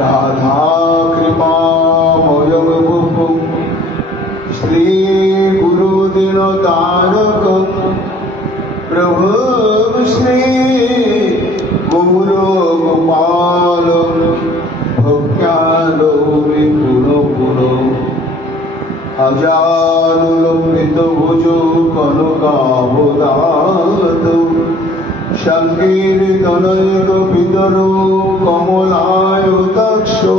राधा कृपामयं गुरुं श्री गुरुदिनतारकं प्रभुं श्री गौरगोपालं भक्त्यालो विपुलो अजानुलम्बितभुजो कनकावदातो संकीर्तनैकपितरो कमलायताक्षो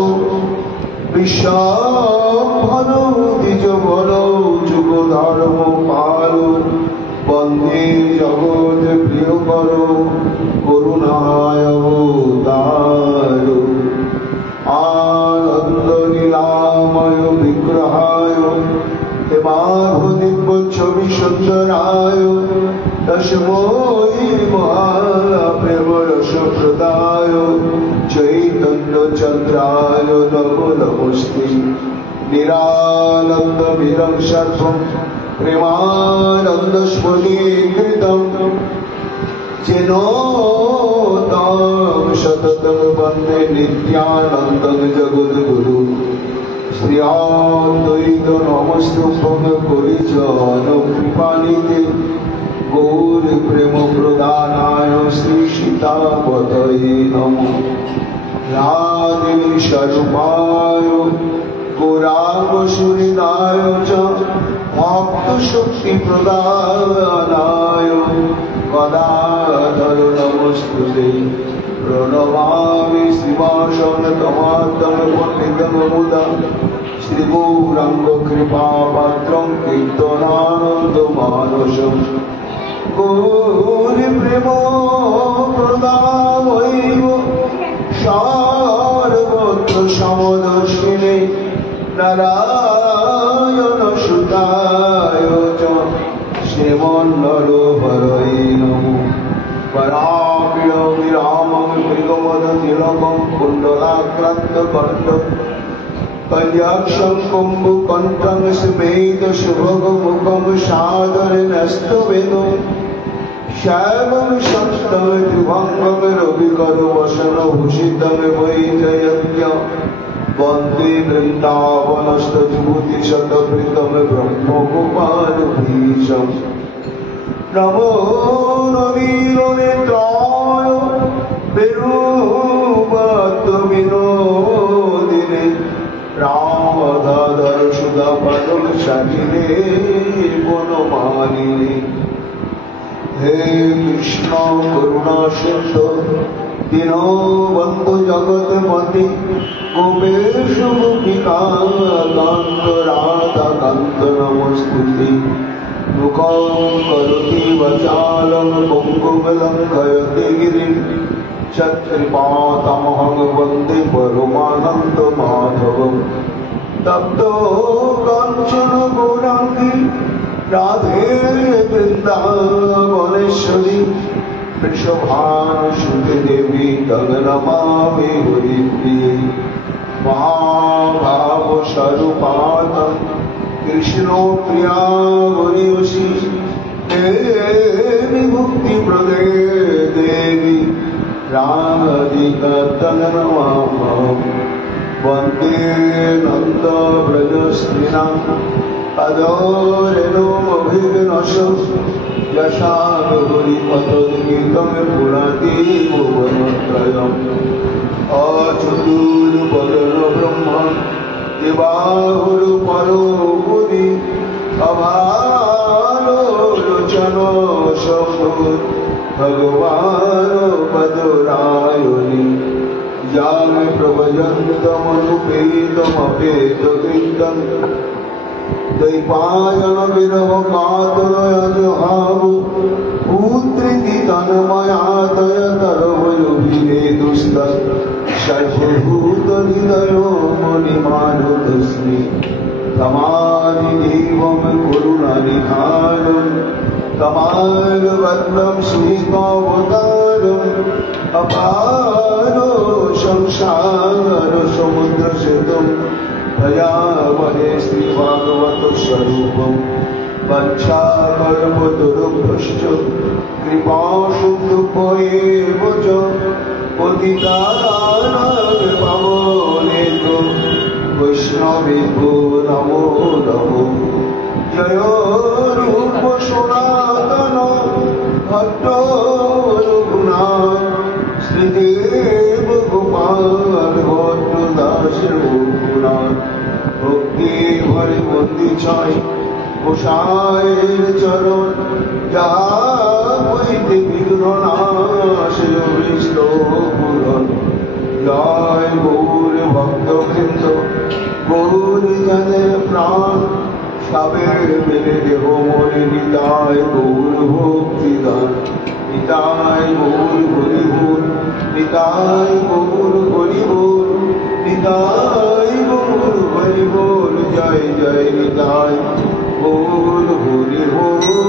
विश्वाभरो द्विजबलो जुगधर्मपालो वन्दे जगत्प्रियकरो करुणावतारो आनन्दलीलामय विग्रहाय हेमाभदिव्यच्छविसुन्दराय तस्मै महाप्रेमरसप्रदाय चैतन्यचन्द्राय नमो नमस्ते निरानन्दमिदं सर्वं प्रेमानन्दस्फुरीकृतं जेन तं सततं वन्दे नित्यानन्दं जगद्गुरु श्री अद्वैत नमस्तुभ्यं परिजनकृपानिधे गौर प्रेम प्रदानाय श्री सीतापतये नमः राधे स्वरूपाय गौरांगसूरिदाय च भक्तशक्तिप्रदानाय गदाधर नमस्तुते प्रणमामि श्रीवासनतमाद्यं पंडितं मुदा श्रीगौराङ्गकृपापात्रं कीर्तनानन्दमानसम् गौरीप्रेमप्रदामैव सर्वत्र समदर्शिने नारायणसुताय च श्रीमन्नरोहरये नमो पराप्यविरामं मृगमदतिलकं कुण्डलाक्रान्तकण्ठं कल्याक्षं कुम्भकण्ठं स्मेदशुभगमुखं सादरेण स्तवेदं श्यामं शक्तं त्रिभङ्गं रविकरवसनभूषितं वैजयन्त्यं वन्दे वृन्दावनस्थविभूतिशतप्रीतं ब्रह्मगोपालभीशम् नमो नवीननेत्राय विरूपात्मविनोदिने रामदादरसुधापदं सखिने वनमालिने हे कृष्ण करुणा सिन्धु दीनबन्धु जगत्पते गोपेश गोपिकान्त राधाकान्त नमस्तुते मुखं करोति वाचालं पङ्गुं गिरिं यत्कृपातमहं वन्दे परमानन्दमाधवं तप्तो काञ्चन गौराङ्गी राधे वृन्दावनेश्वरी वृषभानुसुते देवी तं नमामि हरिप्रिये महाभावस्वरूपातं कृष्णो प्रिया वरिवशी देवी मुक्तिप्रदे देवी राधिकातं नमामि वन्दे नन्दव्रजस्त्रीणां अदोरेणुमभिघ्नसं यशानुहरिपतद्गीतं पुराति भुवनत्रयम् अचतुर्वदनब्रह्म दिवाहुरुपरो मुनि अभालोचनो शम्भुः भगवान् पदुरायुनि यां प्रभजन्तमनुपेतमपेतकृतं दैपायन विरहकातरयजहाव पुत्रीति तन्मयातयतरवयुभिरेदुस्तत् सर्वभूतहृदयो मुनिमानतस्मि तमादिदेवं करुणानिधानं कमालवदनं सुनितावतारम् अपारो संसारसमुद्रसेतुं भयामहे श्रीभागवतस्वरूपं वञ्चाकल्पतरुभ्यश्च कृपासिन्धुभ्येव च पतितानां पावनेभ्यो বিভু নমো নমো জয় রূপ সনাতন ভট্ট রঘুনাথ শ্রীদেব গোপাল ভট্ট দাস রঘুনাথ ভক্তি ভরে বন্দি ছয় গোসাইয়ের চরণ যা হইতে বিঘ্ন নাশের বিষ্ণু পুরন জয় গৌর ভক্তবৃন্দ গৌর জনের প্রাণ সবে মেলে দেহ মনে নিতাই গৌর ভক্তিদান নিতাই গৌর হরিবোল নিতাই গৌর হরিবোল নিতাই গৌর হরিবোল জয় জয় নিতাই গৌর হরিবোল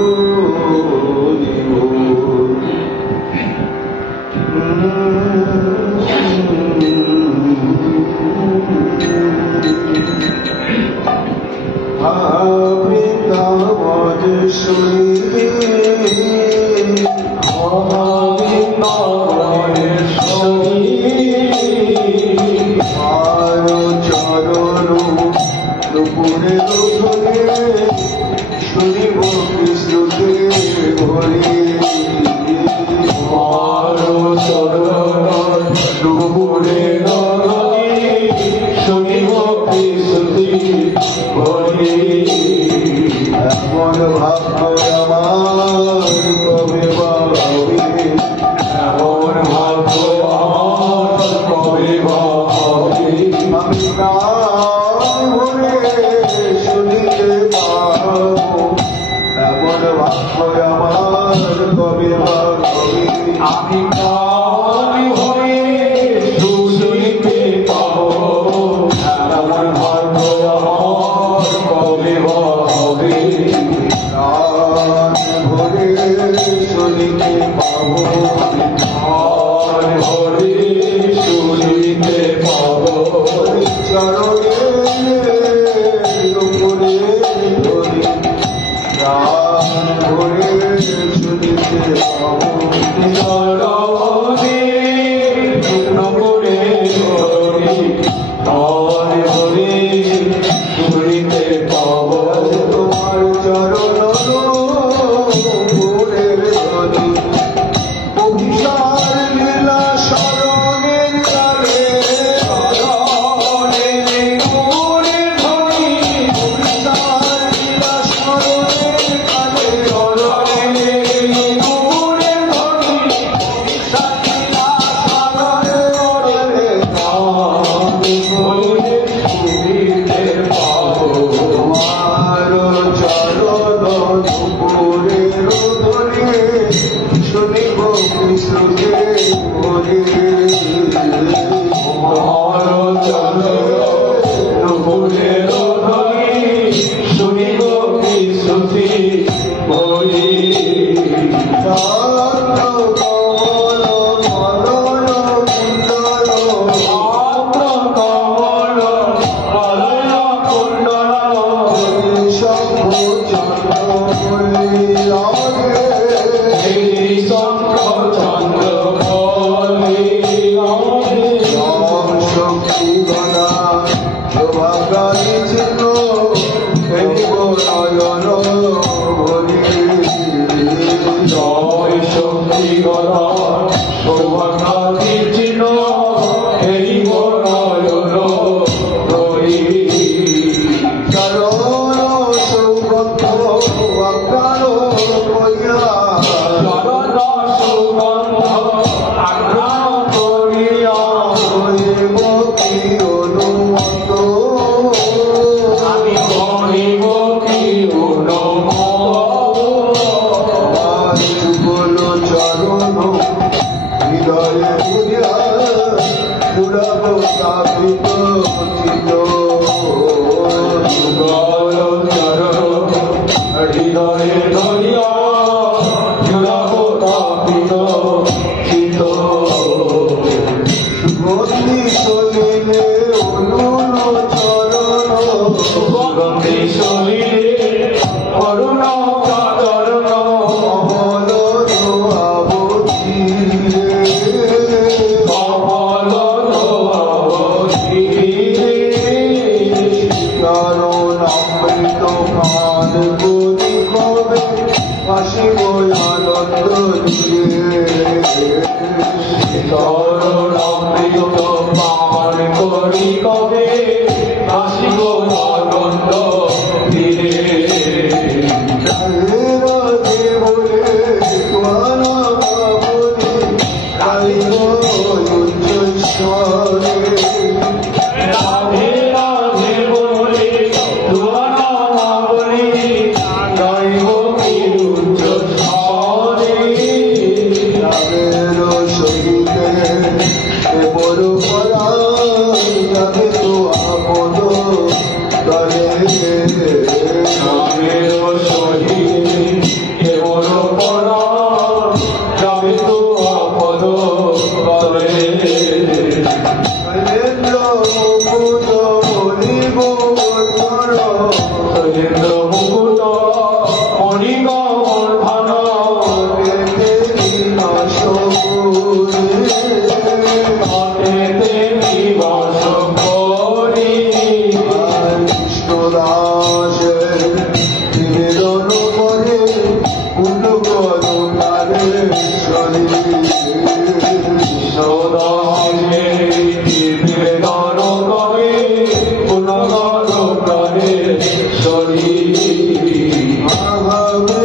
করি কবে আসিব অনন্ত দিনে রাধে বলে তোমারা বলে গাইব উচ্চস্বরে রাধে রাধে বলে তোমারা বলে গাইব উচ্চস্বরে রামের সহিতে বড় পরা যাবে তো আপদ তলে রামের সহিতে কেবল পরা যাবে তো আপদ তলে শৈলেন্দ্র মুকুট মণিব শৈলেন্দ্র মুকুট মণিগর্ধন তাতেতে নিবাস করি কৃষ্ণদাস নিবেদন করে পূর্ণ করুণারেশ্বরী সদাশিবে নিবেদন করে পুনর প্রাণেশ্বরী মহাবৃন্দাবনেশ্বরী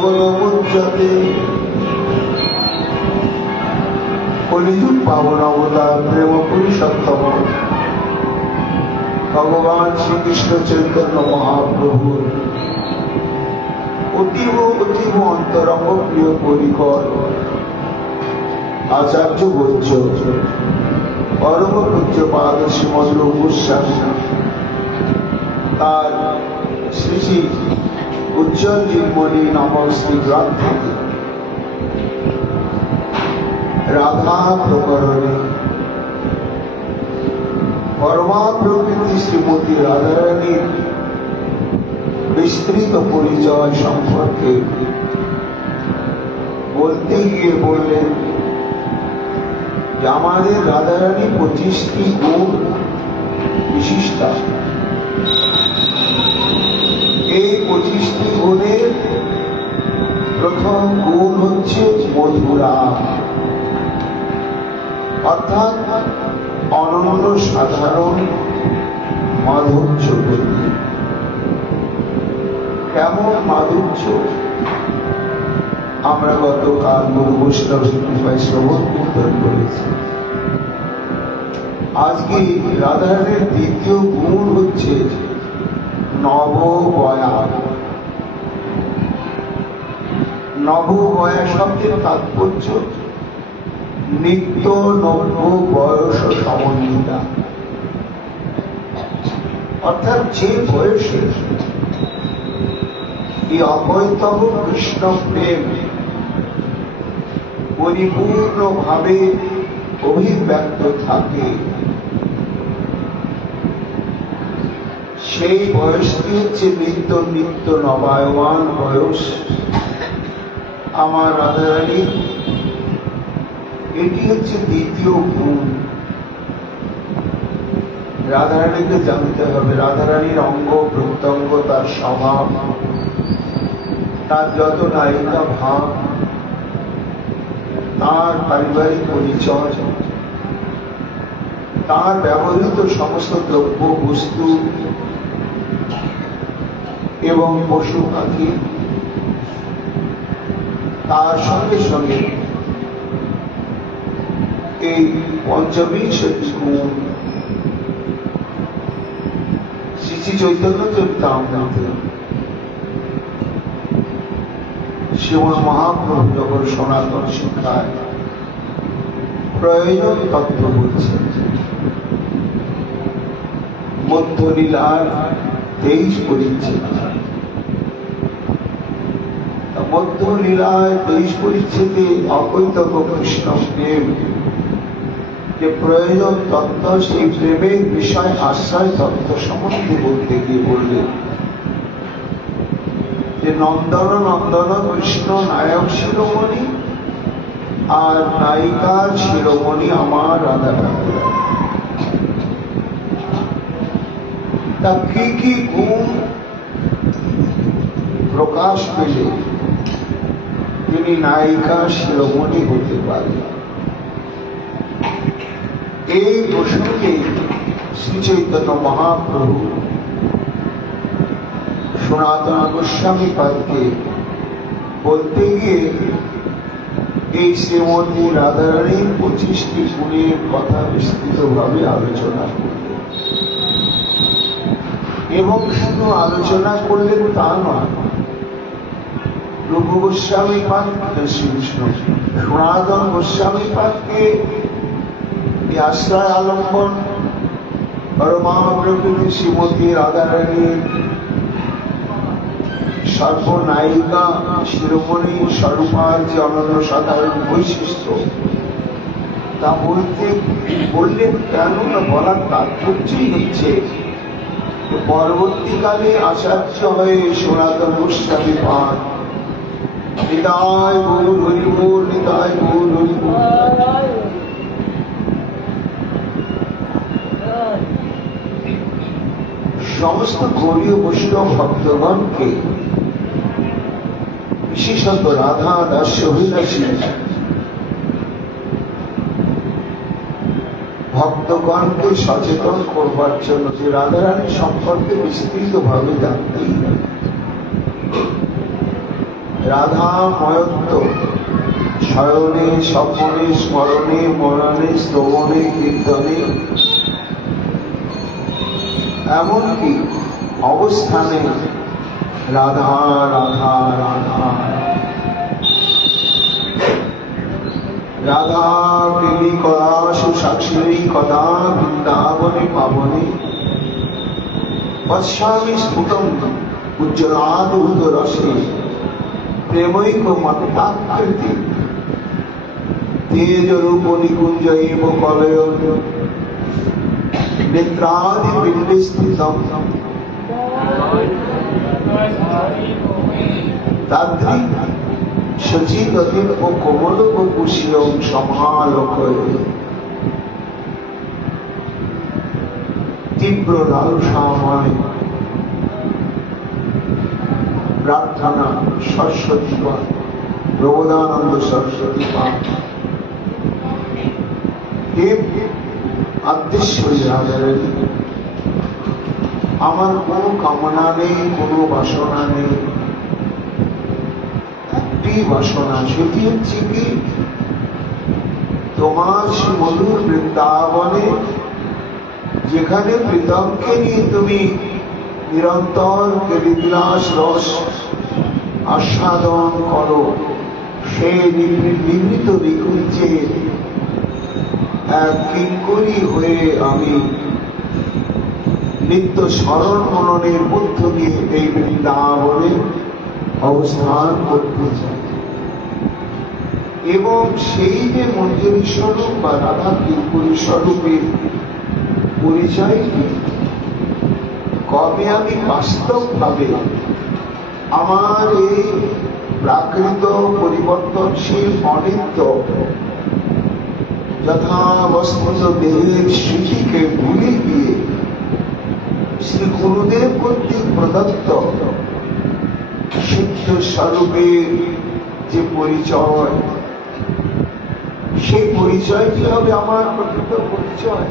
বৃন্দাবনেশ্বরী কলিযুগ পাবন অবতার প্রেম পুরুষোত্তম ভগবান শ্রীকৃষ্ণ চৈতন্য মহাপ্রভুর অতীব অতীব অন্তরঙ্গ প্রিয় পরিকর আচার্য বৈদ্য পরম পূজ্যপাদ শ্রীমদ গোস্বামী তার শ্রী শ্রী উজ্জ্বল জীবনী নামক শ্রী গ্রন্থে রাধা প্রকরণে পরমা প্রকৃতি শ্রীমতী রাধারানীর বিস্তৃত পরিচয় সম্পর্কে বলতে গিয়ে বললেন যে আমাদের রাধারানী 25টি গুণ বিশিষ্টা। এই 25টি গুণের প্রথম গুণ হচ্ছে মধুরা, অর্থাৎ অনন্য সাধারণ মাধুর্য। কেমন মাধুর্য আমরা গতকাল গুরু বৈষ্ণব কৃপায় শ্রবণ কীর্তন করেছি। আজকে রাধারানীর দ্বিতীয় গুণ হচ্ছে নববয়া। নববয়া শব্দের তাৎপর্য নিত্য নব্য বয়স সমন্বিতা, অর্থাৎ যে বয়সে এই অবৈতব কৃষ্ণ প্রেম পরিপূর্ণভাবে অভিব্যক্ত থাকে, সেই বয়সটি হচ্ছে নিত্য নিত্য নবায়মান বয়স আমার রাধারানী। এটি হচ্ছে দ্বিতীয় গুণ। রাধারানীকে জানতে হবে, রাধারানীর অঙ্গ প্রত্যঙ্গ, তার স্বভাব, তার যত নায়িকা ভাব, তার পারিবারিক পরিচয়, তার ব্যবহৃত সমস্ত দ্রব্য বস্তু এবং পশু পাখি, তার সঙ্গে সঙ্গে এই পঞ্চবিংশতি গুণ শ্রী শ্রী চৈতন্য চরিতামৃতে শ্রীমদ মহাপ্রভু যখন সনাতন শিক্ষায় প্রয়োজন তত্ত্ব বলছেন, মধ্যলীলার 23 পরিচ্ছেদ। মধ্যলীলায় 23 পরিচ্ছেদে অবৈতব কৃষ্ণ প্রেম যে প্রয়োজন তত্ত্ব, সেই প্রেমের বিষয় আশ্রয় তত্ত্ব সম্বন্ধে বলতে গিয়ে বললেন যে নন্দন নন্দন কৃষ্ণ নায়ক শিরোমণি আর নায়িকার শিরোমণি আমার রাধা ঠাকুর। তা কি কি গুণ প্রকাশ পেলে তিনি নায়িকা শিরোমণি হতে পারেন, এই প্রসঙ্গে শ্রী চৈতন্য মহাপ্রভু সনাতন গোস্বামী পাদকে বলতে গিয়ে এই শ্রীমতী রাধারানীর 25টি গুণের কথা বিস্তৃতভাবে আলোচনা করলেন। এবং শুধু আলোচনা করলেন তা নয়, রূপ গোস্বামী পাদ, শ্রীকৃষ্ণ সনাতন গোস্বামী পাদকে আশ্রয় আলম্বন পরমাপ্রকৃতি শ্রীমতী রাধারানীর সর্বনায়িকা শিরোমণি স্বরূপার যে অনন্য সাধারণ বৈশিষ্ট্য তা বললেন কেন না, বলার তাৎপর্যই হচ্ছে পরবর্তীকালে আচার্য হয়ে সনাতন গোস্বামী পাদ নিতাই গৌর হরিবোল, নিতাই গৌর হরিবোল, সমস্ত গৌরীয় বৈষ্ণব ভক্তগণকে, বিশেষত রাধা দাস অভিলাষী ভক্তগণকে সচেতন করবার জন্য যে রাধারানী সম্পর্কে বিস্তৃতভাবে জানতেই রাধা ময়ত্ব শয়নে স্বপ্নে স্মরণে মরণে শ্রবণে কীর্তনে এমনকি অবস্থানে রাধা রাধা রাধা রাধা প্রেমী কলা সুসাক্ষী কদা বৃন্দাবনে পাবনে পশ্যামি স্ফুটম উজ্জ্বলাদ্ভুত রসে প্রেমৈক মতাকৃতি তেজ রূপ নিকুঞ্জ এব কলয় নেত্রাদি বিন্দে স্থিতম তাদ্রি সচিগতি ও কোমল বপুষিয়ং সমালোকয়ে তীব্র লালসাময় প্রার্থনা সরস্বতী পাঠ, প্রবোধানন্দ সরস্বতী পাঠ, দেব আদ্যেশ্বরী রাধারানী। আমার কোনো কামনা নেই, কোনো বাসনা নেই, একটি বাসনা, সেটি হচ্ছে কি তোমার মধুর বৃন্দাবনে যেখানে প্রীতমকে নিয়ে তুমি নিরন্তর কেলিবিলাস রস আস্বাদন করো, সেই নির্মিত নিকুঞ্জে এক কিঙ্করী হয়ে আমি নিত্য স্মরণ মননের মধ্য দিয়ে এই বৃন্দাবনে অবস্থান করতে চাই। এবং সেই যে মঞ্জুরি স্বরূপ বা রাধা কিঙ্করী স্বরূপের পরিচয় কবে আমি বাস্তবভাবে আমার এই প্রাকৃত পরিবর্তনশীল অনিত্য যথাবস্থিত দেহের স্মৃতিকে ভুলে গিয়ে শ্রী গুরুদেব কর্তৃক প্রদত্ত সিদ্ধ স্বরূপের যে পরিচয়, সেই পরিচয়টি হবে আমার প্রকৃত পরিচয়।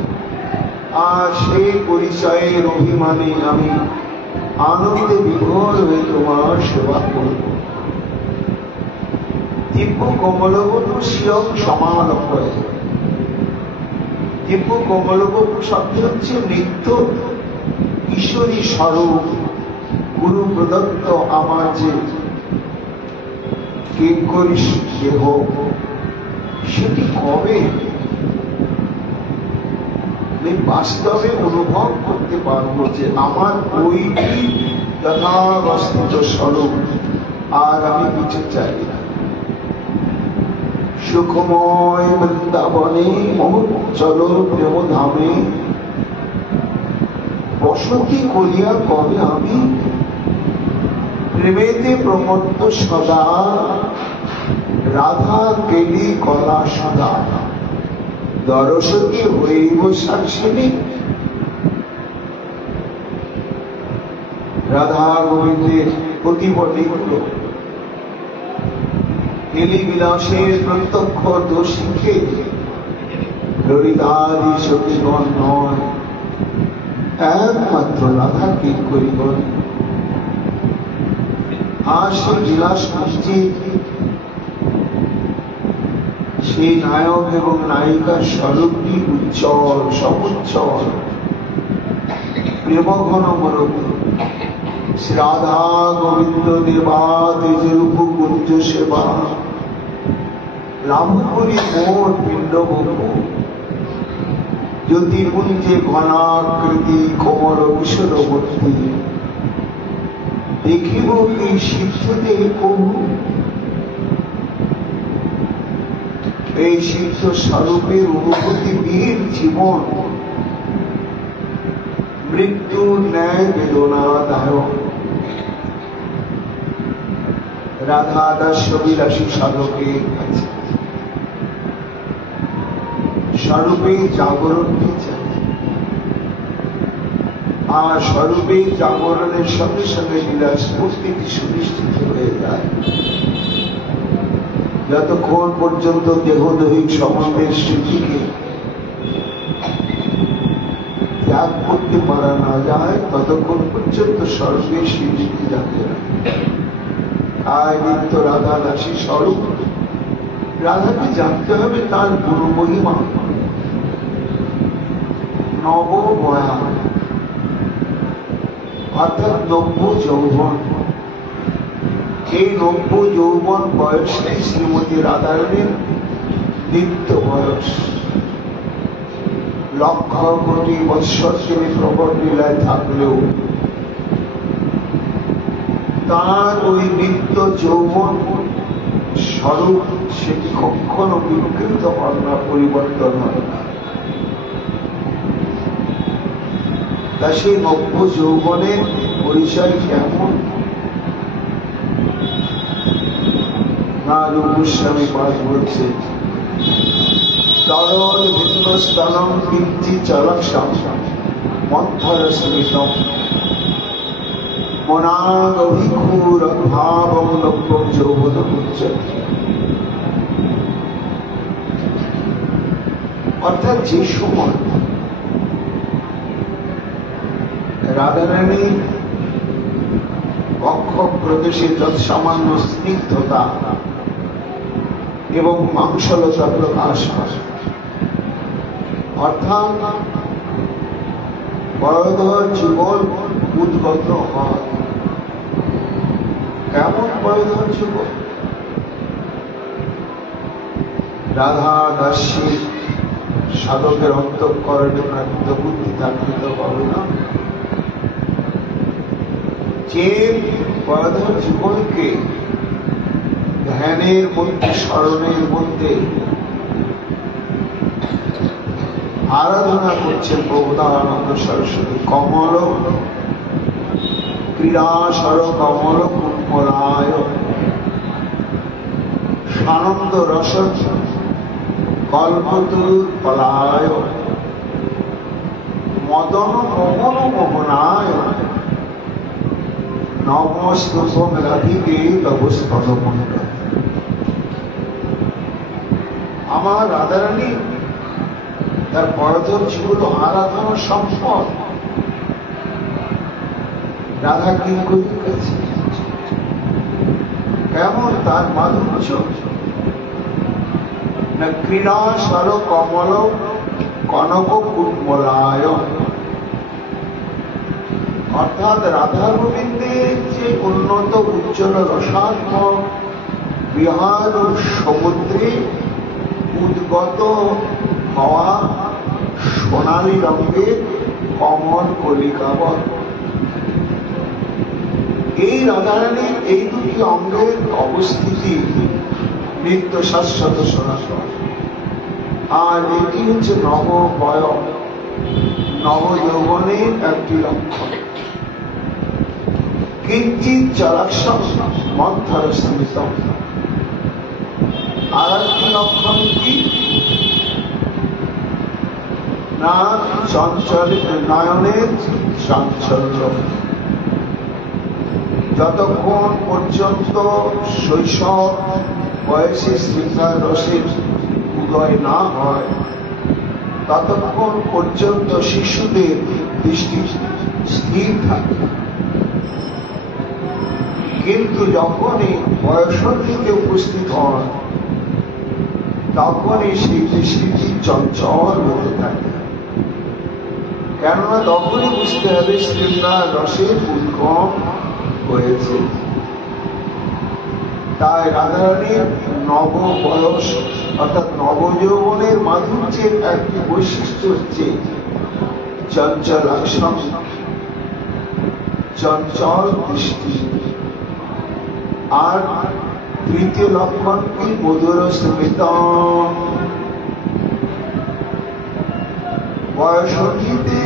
আর সেই পরিচয়ের অভিমানে আমি আনন্দে বিভোর হয়ে তোমার সেবা করব। দিব্য কমলবধূ স্বয়ং সমালয়। দিব্য কমলবধূ শব্দ হচ্ছে নিত্য ঈশ্বরী স্বরূপ গুরু প্রদত্ত আমার যে কিঙ্করী দেহ, সেটি কবে আমি বাস্তবে অনুভব করতে পারবো যে আমার ওইটি যথাবস্থিত স্বরূপ, আর আমি কিছু চাই না। সুখময় বৃন্দাবনে মহোজ্জ্বল প্রেম ধামে বসতি করিয়া কবে আমি প্রেমেতে প্রমত্ত সদা রাধা কেলি কলা সদা দরশকে হইব সাক্ষিণী। রাধা গোবিন্দের প্রতিপদে কেলি বিলাসের প্রত্যক্ষ দোষীকে ললিতাদি সখীগণ নয়, একমাত্র রাধা কি করিগণ। আর সে বিলাস মসজিদ সেই নায়ক এবং নায়িকার স্বরূপটি উজ্জ্বল সমুজ্জ্বল প্রেমঘন মরক শ্রী রাধা গোবিন্দ দেবা তেজরূপ কুঞ্জ সেবা লাভ করি মোর পিণ্ডবহু জ্যোতিপুঞ্জে ঘনাকৃতি কোমর কিশোরবর্তী দেখিব এই সিদ্ধতে কবু। এই সিদ্ধ স্বরূপের অনুভূতি বীর জীবন মৃত্যুর ন্যায় বেদনাদায়ক। রাধা দাস বিলাসী সাধকের কাছে স্বরূপে জাগরণকে চাই, আর স্বরূপে জাগরণের সঙ্গে সঙ্গে বিলাস প্রত্যেকটি সুনিশ্চিত হয়ে যায়। যতক্ষণ পর্যন্ত দেহ দৈহিক সম্বন্ধের স্মৃতিকে ত্যাগ করতে পারা না যায় ততক্ষণ পর্যন্ত স্বরূপের স্মৃতিকে জানতে না। তাই নিত্য রাধা দাসী স্বরূপ রাধাকে জানতে হবে তার গুরু মহিমা। নবময়া অর্থাৎ নব্য যৌবন, এই নব্য যৌবন বয়সে শ্রীমতী রাধারানীর নিত্য বয়স। লক্ষ কোটি বৎসর তিনি প্রকট লীলায় থাকলেও তার ওই নিত্য যৌবন স্বরূপ সেটি কখনো বিকৃত হয় না, পরিবর্তন হয় না। তা সেই নব্য যৌবনের পরিচয় কেমন না গোস্বামী পাঠ বলছে, তরল ভিন্ন স্তনম কিঞ্চি চলক্ষম মন্থর স্মৃতম মনাগ অভিক্ষুর ভাবম নব্যম যৌবন উচ্চতে। অর্থাৎ যে সময় রাধারানী বক্ষ প্রদেশে যৎসামান্য স্নিগ্ধতা এবং মাংসলতা প্রকাশ পায়, অর্থাৎ বয়োধর জীবন উদ্গত হয়। কেমন বয়োধর জীবন? রাধা দাসী সাধকের অন্তঃকরণে প্রাপ্ত বুদ্ধি তাকৃত হবে না। যে বয়োধর জীবনকে ধ্যানের মধ্যে স্মরণের মধ্যে আরাধনা করছেন প্রভুদানন্দ সরস্বতী, কমল ক্রীড়াসর কমল কুম্ভরায় সানন্দ রস কল্পতরুর ফলায় মদন মোহন মোহনায় নবস্তম রাধিকে তবস্তন মন্ডল। আমার রাধারানী তার বয়োধর ছিল আরাধনা সম্পদ। রাধা কিঙ্করীর কাছে কেমন তার মাধুর্য না ক্রীড়া সর কমল কনক কুম্বলায়। অর্থাৎ রাধা গোবিন্দের যে উন্নত উজ্জ্বল রসাত্মক বিহার সমুদ্রে উদ্গত হওয়া সোনালী রঙের কমল কলিকাবত, এই রাধারানীর এই দুটি অঙ্গের অবস্থিতি নিত্য শাশ্বত সনাতন। আর এটি হচ্ছে নববয়, নবযৌবনের একটি লক্ষণ। কিঞ্চিৎ জলাক্ষম মন্থর স্মিতম। আর একটি লক্ষণ কি না, চঞ্চল নয়নের চাঞ্চল্য। যতক্ষণ পর্যন্ত শৈশব বয়সে শৃঙ্গার রসের উদয় না হয়, ততক্ষণ পর্যন্ত শিশুদের দৃষ্টি স্থির থাকে। কিন্তু যখনই বয়সন্ধিতে উপস্থিত হন, তখনই সেই দৃষ্টিটি চঞ্চল হতে থাকে। কেননা তখনই বুঝতে হবে শৃঙ্গার রসের উদ্গম হয়েছে। তাই রাধারানীর নববয়স অর্থাৎ নবযৌবনের মাধুর্যের একটি বৈশিষ্ট্য হচ্ছে চঞ্চলাক্ষম, চঞ্চল দৃষ্টি। আর তৃতীয় লক্ষণ কি মধুর স্মিতম। বয়সন্ধিতে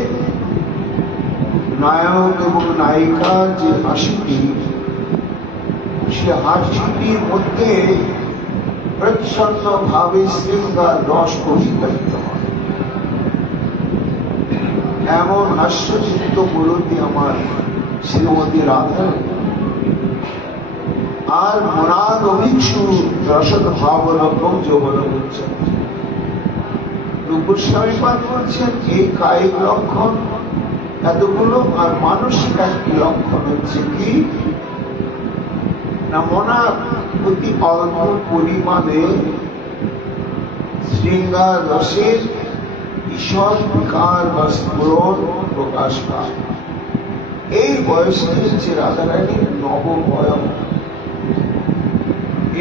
নায়ক এবং নায়িকার যে হাসিটি, সে হাসিটির মধ্যে প্রচ্ছন্ন ভাবে শৃঙ্গার রস প্রতিফলিত হয়। এমন হাস্যচিত্ত মূরতি আমার শ্রীমতী রাধা। আর মনাদ অভিক্ষু রসদ ভাবরকম যৌবন বলছেন। রূপস্বামী পাঠ করছেন এই কায়িক লক্ষণ এতগুলো, আর মানসিক একটি লক্ষণ হচ্ছে কি না, মনার অতি অল্প পরিমাণে শৃঙ্গার রসের ঈশ্বর বিকার বা স্ফুরণ প্রকাশ পায়। এই বয়সটি হচ্ছে রাধারানীর নববয়।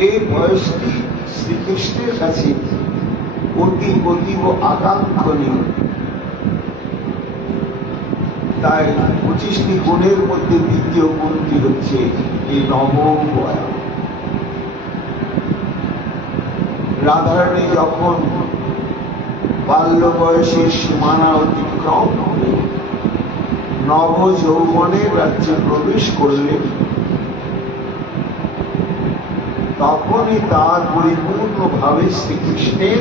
এই বয়সটি শ্রীকৃষ্ণের কাছে অতি অতীব আকাঙ্ক্ষণীয়। তাই 25টি গুণের মধ্যে দ্বিতীয় গুণটি হচ্ছে এই নববয়। রাধারানী যখন বাল্য বয়সের সীমানা অতিক্রম করে নবযৌবনের রাজ্যে প্রবেশ করলেন, তখনই তার পরিপূর্ণভাবে শ্রীকৃষ্ণের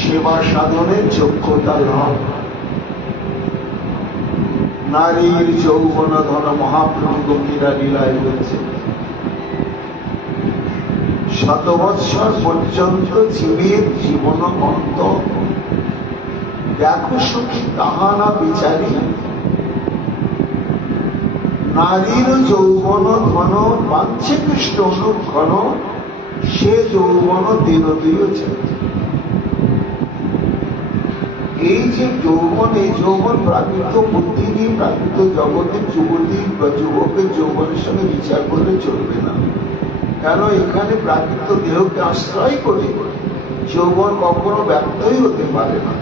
সেবা সাধনের যোগ্যতা লাভ। নারীর যৌবন ধন মহাপ্রভু গম্ভীরা লীলায় রয়েছে। 100 বৎসর পর্যন্ত জীবের জীবন অন্ত দেখো সখী তাহা না বিচারি। নারীর যৌবন ধন বাঞ্ছে কৃষ্ণ অনুক্ষণ, সে যৌবন দিন দিয়েছে। এই যে যৌবন, এই যৌবন প্রাকৃত বুদ্ধি নিয়ে প্রাকৃত জগতের যুবতী বা যুবকের যৌবনের সঙ্গে বিচার করলে চলবে না। কেন এখানে প্রাকৃত দেহকে আশ্রয় করে যৌবন কখনো ব্যক্তই হতে পারে না।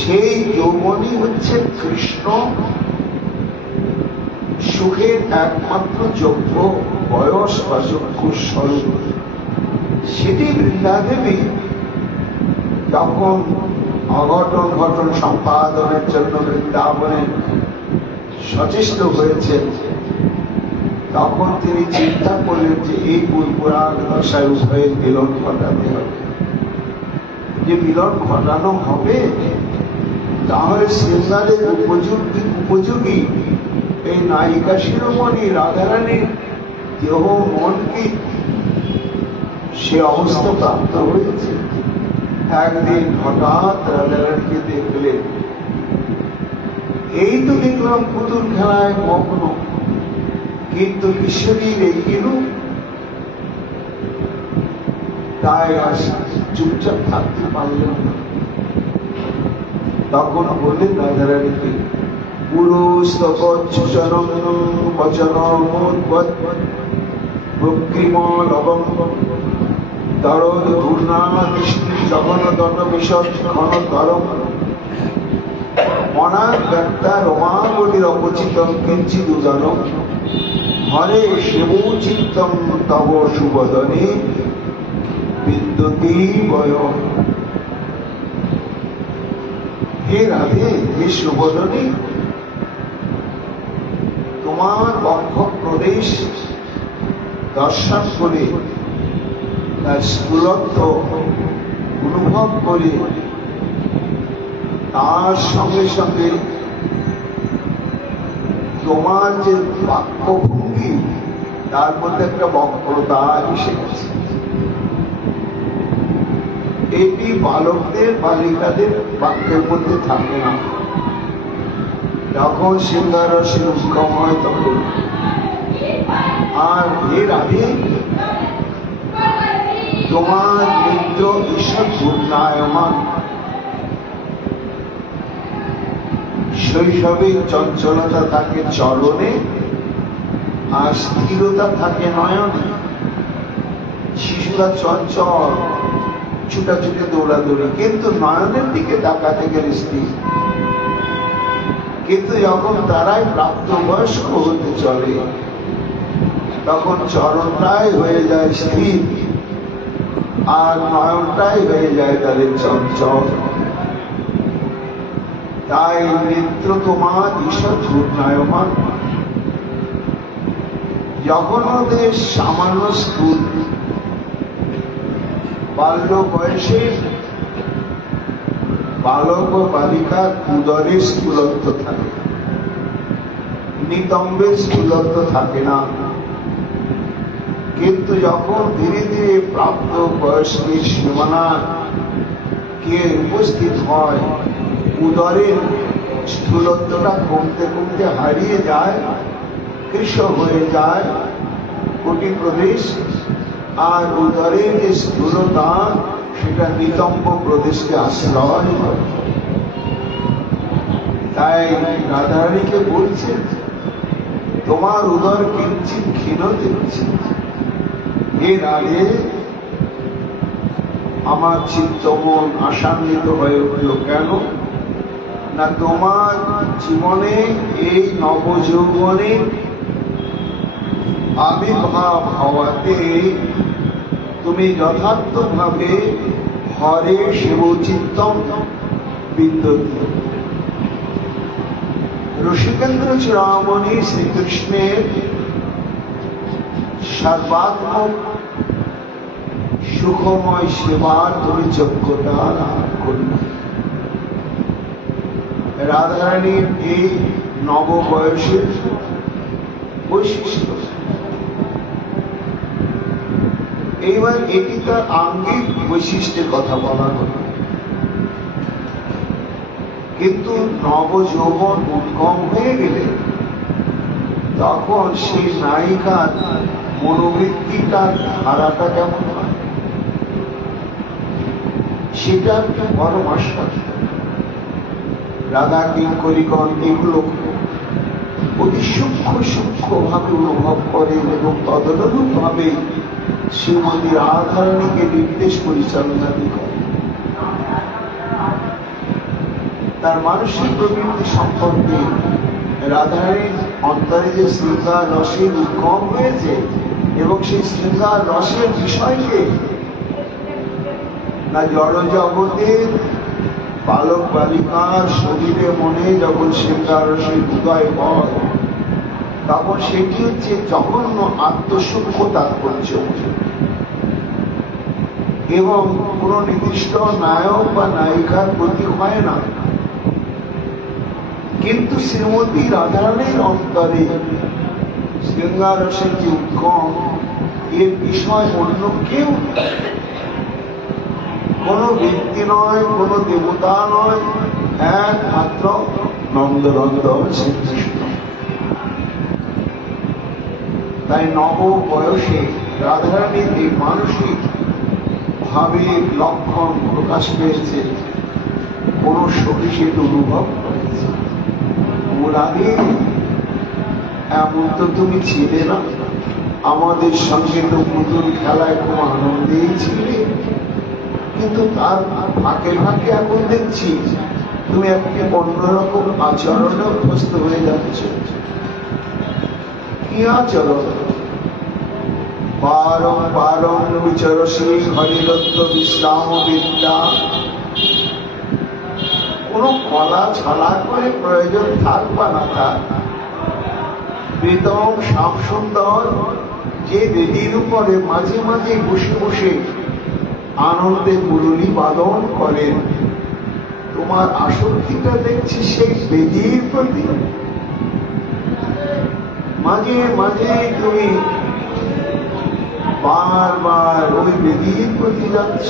সেই যৌবনই হচ্ছে কৃষ্ণ সুখের একমাত্র যোগ্য বয়স বা যোগ্য স্বরূপ। সেটি বৃন্দাদেবী যখন অঘটন ঘটন সম্পাদনের জন্য বৃন্দাবনে সচেষ্ট হয়েছেন, তখন তিনি চিন্তা করলেন যে এই পুরাণ দশায় উভয়ের মিলন ঘটাতে হবে। যে মিলন ঘটানো হবে, তাহলে শৃঙ্গারের উপযোগী এই নায়িকা শিরোমণি রাধারানীর দেহ মন কি সে অবস্থা প্রাপ্ত হয়েছে। একদিন হঠাৎ রাধারানীকে দেখলেন, এই তো দেখলাম পুতুল খেলায় মগ্ন, কিন্তু কিশোরীর এই রূপ। তাই চুপচাপ থাকতে পারলেন না। তখন বললেন রাধারানীকে, পুরুষতপচ্ছুচরং বচনমোদ্বৎ প্রক্রিমলবং তরল ঘূর্ণাদৃষ্টি জগনদন বিশদ ঘনতরম মনার ব্যক্তা রমাবলীর অপচিতম কিঞ্চিদুদানম হরে শিবচিত্তম তব সুবদনে বিদ্যুতি বয়। হে রাধে, হে সুবদনে, তোমার বক্ষ প্রদেশ দর্শন করে তার স্থূলত্ব অনুভব করে তার সঙ্গে সঙ্গে তোমার যে বাক্যভঙ্গি তার মধ্যে একটা বক্রতা এসে গেছে। এটি বালকদের বালিকাদের বাক্যের মধ্যে থাকে না। যখন সিংহারসের উদ্গম হয় তখন। আর এর আগে তোমার মিত্র ঈশ্বর ঘূর্ণায়মান, শৈশবের চঞ্চলতা থাকে চরণে আর স্থিরতা থাকে নয়নে। শিশুরা চঞ্চল, ছুটাছুটি দৌড়াদৌড়ি, কিন্তু নয়নের দিকে তাকাতে গেলে স্থির। কিন্তু যখন তারাই প্রাপ্তবয়স্ক হতে চলে তখন চরণটাই হয়ে যায় স্থির আর নয়নটাই হয়ে যায় তাদের চঞ্চল। তাই মিত্র তোমার ঈশ্বর ঘূর্ণায়মান। যখন ওদের সামান্য স্থূল, বাল্য বয়সে বালক ও বালিকার উদরের স্থূলত্ব থাকে, নিতম্বের স্থূলত্ব থাকে না। কিন্তু যখন ধীরে ধীরে প্রাপ্ত বয়সের সীমানা কে উপস্থিত হয়, উদরের স্থূলত্বটা কমতে কমতে হারিয়ে যায়, কৃষ্ণ হয়ে যায় কোটি প্রদেশ। আর উদরের যে স্থূলতা সেটা নিতম্ব প্রদেশকে আশ্রয় করে। তাই রাধারানীকে বলছে, তোমার উদর কিঞ্চিত ক্ষীণ দেখছি। এর আগে আমার চিত্ত মন আশান্বিত হয়ে উঠল কেন না, তোমার জীবনে এই নবযৌবনে আবির্ভাব হওয়াতে তুমি যথার্থভাবে হরে শিবচিত্তম বিদ্যুতি। ঋষিকেন্দ্র চূড়ামণি শ্রীকৃষ্ণের সর্বাত্মক সুখময় সেবার তুমি যোগ্যতা লাভ করবে। রাধারানীর এই নববয়সের বৈশিষ্ট্য। এইবার এটি তার আঙ্গিক বৈশিষ্ট্যের কথা বলা হলো, কিন্তু নবযৌবন উদ্গম হয়ে গেলে তখন সেই নায়িকার মনোবৃত্তিটার ধারাটা কেমন হয় সেটা একটা বড় আশ্বাস। রাধা কিঙ্করিগণ এগুলো অতি সূক্ষ্ম সূক্ষ্ম ভাবে অনুভব করেন এবং তদনুরূপ ভাবে শ্রীমতী রাধারানীকে নির্দেশ পরিচালনা করেন। তার মানসিক প্রবৃত্তি সম্পর্কে রাধারানীর অন্তরে যে শৃঙ্গার রসের উদ্গম হয়েছে এবং সেই শৃঙ্গার রসের বিষয়কে না জড় জগতের বালক বালিকার শরীরে মনে যখন শৃঙ্গার রসের উদয় হয় তখন সেটি হচ্ছে জঘন্য আত্মসূক্ষ্ম তাৎপর্য এবং কোন নির্দিষ্ট নায়ক বা নায়িকার প্রতি হয় না। কিন্তু শ্রীমতী রাধারানীর অন্তরে শৃঙ্গার রসের যে উদ্গম, এর বিষয় অন্য কেউ, কোন ব্যক্তি নয়, কোন দেবতা নয়, একমাত্র নন্দনন্দন শ্রীকৃষ্ণ। তাই নব বয়সে রাধারানীর এই মানসিক ভাবে লক্ষণ প্রকাশ পেয়েছে, কোন সখী সেটা অনুভব করেছে। ওর আগে এমন তো তুমি ছিলে না, আমাদের সঙ্গে তো পুতুল খেলায় খুব আনন্দেই ছিলে, কিন্তু তার ফাঁকে ফাঁকে এখন দেখছি তুমি একটি অন্যরকম আচরণে অভ্যস্ত হয়ে যাচ্ছ। কি ক্রিয়াচরণ পারং পারং বিচরসী হরিদত্ত বিশ্রাম বিদ্যা। কোন কলা ছলা করে প্রয়োজন থাক বা না থাক, প্রীতম শ্যাম সুন্দর যে বেদির উপরে মাঝে মাঝে বসে বসে আনন্দে মুরলী বাদন করেন, তোমার আসক্তিটা দেখছি সেই বেদির প্রতি। মাঝে মাঝে তুমি বারবার ওই বেদির প্রতি যাচ্ছ।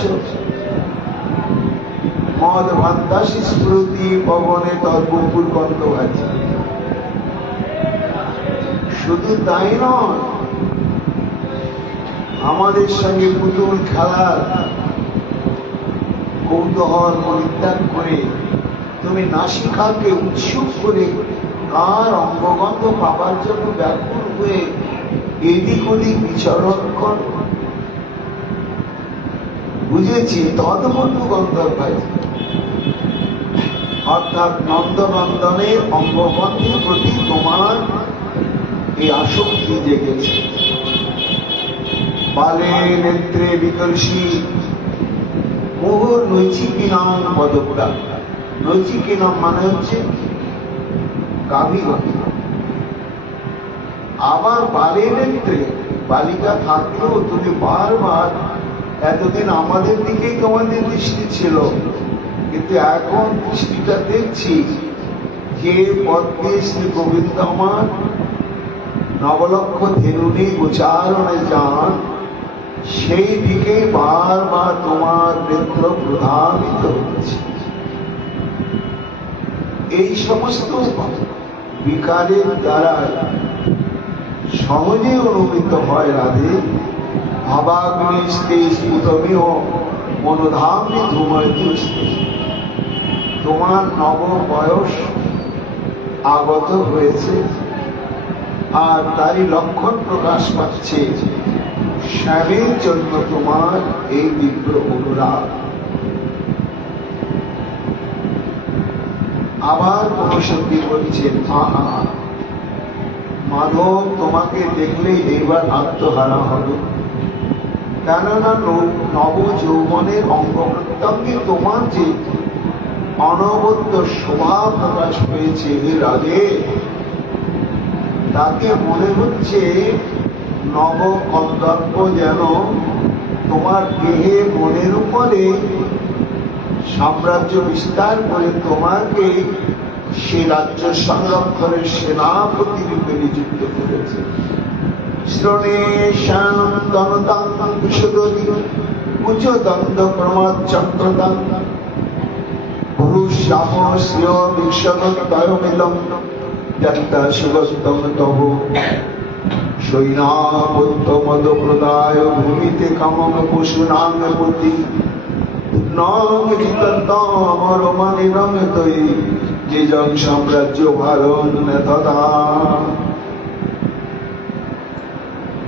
মদ ভান্তাসী স্মৃতি পবনে তর্বপুর গন্ধ আছে। শুধু তাই নয়, আমাদের সঙ্গে পুতুল খেলার কৌতূহল পরিত্যাগ করে তুমি নাসিকাকে উৎসুক করে কার অঙ্গগন্ধ পাবার জন্য ব্যাকুল হয়ে এদিক ওদিক বিচরণ কর। বুঝেছি, তদবন্ধু গন্ধ পাই, অর্থাৎ নন্দনন্দনের অঙ্গগন্ধের প্রতি তোমার এই আসক্তি জেগেছে। বালে নেত্রে বিকর্ষী মোহর নৈচিকি নাম পদকটা। নৈচিকি নাম মানে হচ্ছে গাভী গাভী। আবার বালে নেত্রে বালিকা থাকলেও তুমি বারবার, এতদিন আমাদের দিকেই তোমাদের দৃষ্টি ছিল, কিন্তু এখন দৃষ্টিটা দেখছি যে পদ্মে শ্রী গোবিন্দ আমার নবলক্ষ ধেনুনি উচ্চারণে যান, সেই দিকে বারবার তোমার নেত্র প্রধাবিত হচ্ছে। এই সমস্ত বিকারের দ্বারা সহজে অনুমিত হয় রাধে। ভাবাগ্নিস্তে স্ফুটমেও মনোধামে ধূময়তি। তোমার নব বয়স আগত হয়েছে, আর তারই লক্ষণ প্রকাশ পাচ্ছে শ্যামের জন্য তোমার এই তীব্র অনুরাগ। আবার কোন সত্যি বলছেন, মাধব তোমাকে দেখলে এইবার আত্মহারা হবে, কেননা নব যৌবনের অঙ্গ প্রত্যঙ্গে তোমার যে অনবদ্য শোভা প্রকাশ পেয়েছে হে রাধে, তাকে মনে হচ্ছে নব কন্দর্প যেন তোমার দেহে মনের উপরে সাম্রাজ্য বিস্তার করে তোমাকে সে রাজ্য সংরক্ষণের সেনাপতি রূপে নিযুক্ত করেছে। শ্রণে শ্যাম দনতাং কুশোদরী উচ্চ দন্দ প্রমাদ চক্রতাং পুরুষাম শ্রেয় বিশ্বদত্তয়মিদং দত্তা শিবস্তম তব সৈনাপত্তমদ প্রদায় ভূমিতে কামম পশুনাং পতি নং চিতন্তমর মানিনং তৈ যে জন সাম্রাজ্য ভারণ তথা।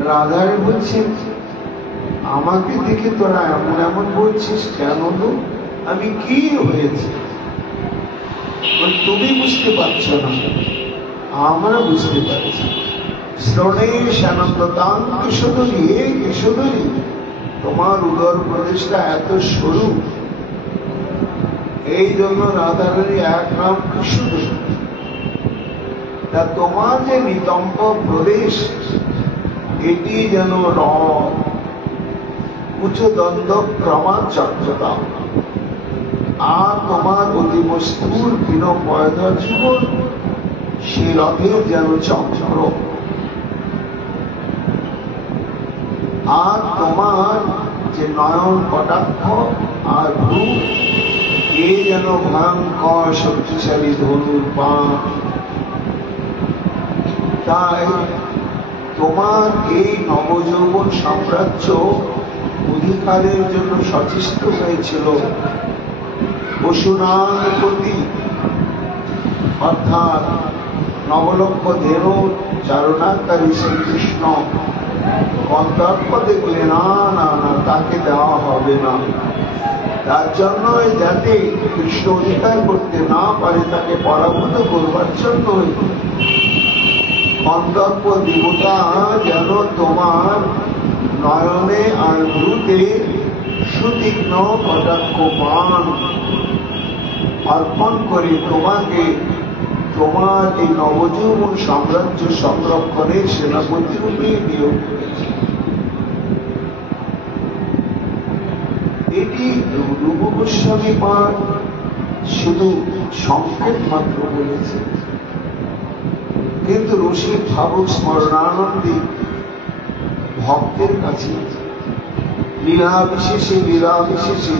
রাধারে বলছেন, আমাকে দেখে তোরা এমন এমন বলছিস কেন? তো আমি কি হয়েছে তুমি বুঝতে পারছো না, আমরা বুঝতে পারছি। শ্রণে শ্যানন্দতাং কিশোরী, হে কিশোরী, তোমার উদর প্রদেশটা এত সরু, এই জন্য রাধারানী এক নাম কিশোরী। তা তোমার যে নিতম্ব প্রদেশ, এটি যেন উচ্চ দ্বন্দ্ব ক্রমাচক্রতা, আর তোমার অতীব স্থূল বিনপয়ধর জীবন সে রথের যেন চক্র, আর তোমার যে নয়ন কটাক্ষ আর রূপ, এ যেন ভয়ঙ্কর শক্তিশালী ধনুর বাণ। তাই তোমার এই নবযৌবন সাম্রাজ্য অধিকারের জন্য সচেষ্ট হয়েছিল পশুনাং প্রতি, অর্থাৎ নবলক্ষ ধেনু চারণাকারী শ্রীকৃষ্ণ কন্দর্প দেখলে না না না, তাকে দেওয়া হবে না। তার জন্য যাতে কৃষ্ণ অধিকার করতে না পারে, তাকে পরাভূত করবার জন্য সন্দর্প দেবতা যেন তোমার নয়নে আর ভ্রুতে সুতীক্ষ্ণ কটাক্ষ পান অর্পণ করে তোমাকে তোমার এই নবযৌবন সাম্রাজ্য সংরক্ষণের সেনাপতি রূপে নিয়োগ করেছে। এটি রূপ গোস্বামী পাঠ শুধু সংক্ষেপ মাত্র বলেছে, কিন্তু রসিক ভাবক স্মরণানন্দী ভক্তের কাছে লীলা বিশেষে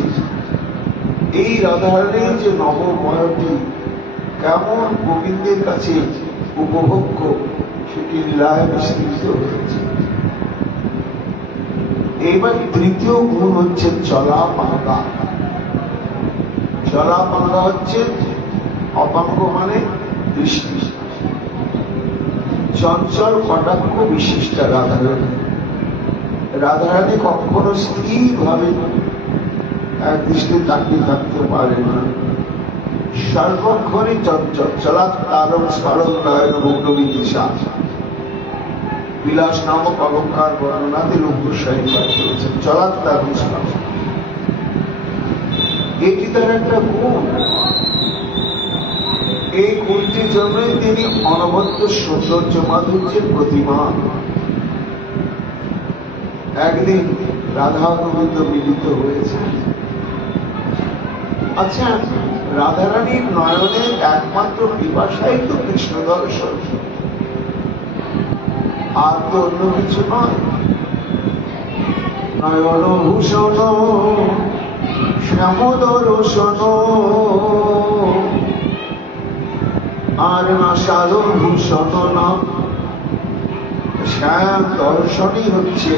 এই রাধারানীর যে নবময়টি কেমন গোবিন্দের কাছে উপভোগ্য সেটি লীলায় বিস্তৃত হয়েছে। এবার তৃতীয় গুণ হচ্ছে চলা পাঙ্গা। চলা পাঙ্গা হচ্ছে অপাঙ্গ মানে দৃষ্টি, চঞ্চল কটাক্ষ বিশিষ্টা রাধারানী। রাধারানী কখনো স্থির ভাবে এক দৃষ্টি তাকিয়ে থাকতে পারে না, সর্বক্ষণই চঞ্চল। চলাৎকারম স্মরণ নয়ন ভগ্নবিদিশা বিলাস নামক অলঙ্কার বর্ণনাতে লোক গোস্বামী পাঠ করেছেন। চলাৎকারম স্মরণ, এটি তার একটা গুণ। এই গুণটির জন্যই তিনি অনবদ্য সৌন্দর্য মাধুর্যের প্রতিমা। একদিন রাধা গোবিন্দ মিলিত হয়েছে। আচ্ছা, রাধারানীর নয়নের একমাত্র পিপাসাই তো কৃষ্ণ দর্শন, আর তো অন্য কিছু নয়। নয়ন ভূষণ শ্যামদর্শন আর নাসার ভূষণ না, শ্যাম দর্শনই হচ্ছে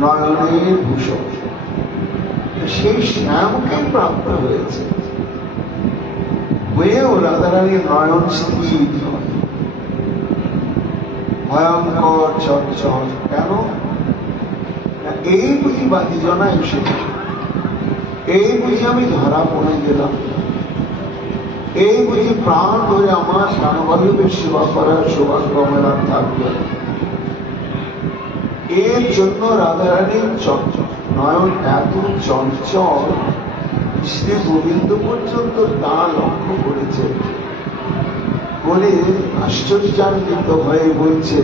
নয়নের ভূষণ। সেই শ্যামকে প্রাপ্ত হয়েছে, হয়েও রাধারানীর নয়ন স্থির ভয়ঙ্কর চঞ্চল। কেন? এই বুঝি বাদিজনা এসে, এই বুঝি আমি ধরা পড়ে গেলাম, এই বুঝি প্রাণ ধরে আমার প্রাণবল্লভের সেবা করার সৌভাগ্য আমার আর থাকবে। এর জন্য রাধারানীর নয়ন এত চঞ্চল, শ্রী গোবিন্দ পর্যন্ত তা লক্ষ্য করেছে বলে আশ্চর্যান্বিত হয়ে বলছে,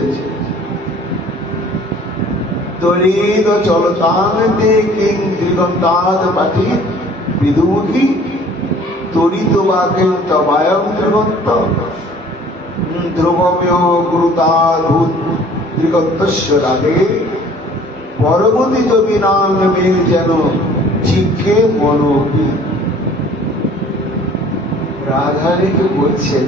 তরিদ চলতাঙ্গে কিং দিগন্তাদ পাঠি বিদুমুখী তরিত বাক্যং তবায়ং দিগন্ত ধ্রুবমেয় গুরুতাদ্ভুত দিগন্তস্য রাধে পরবর্তীত বিনাঙ্গে যেন চিক্ষে মনোপি। রাধারানীকে বলছেন,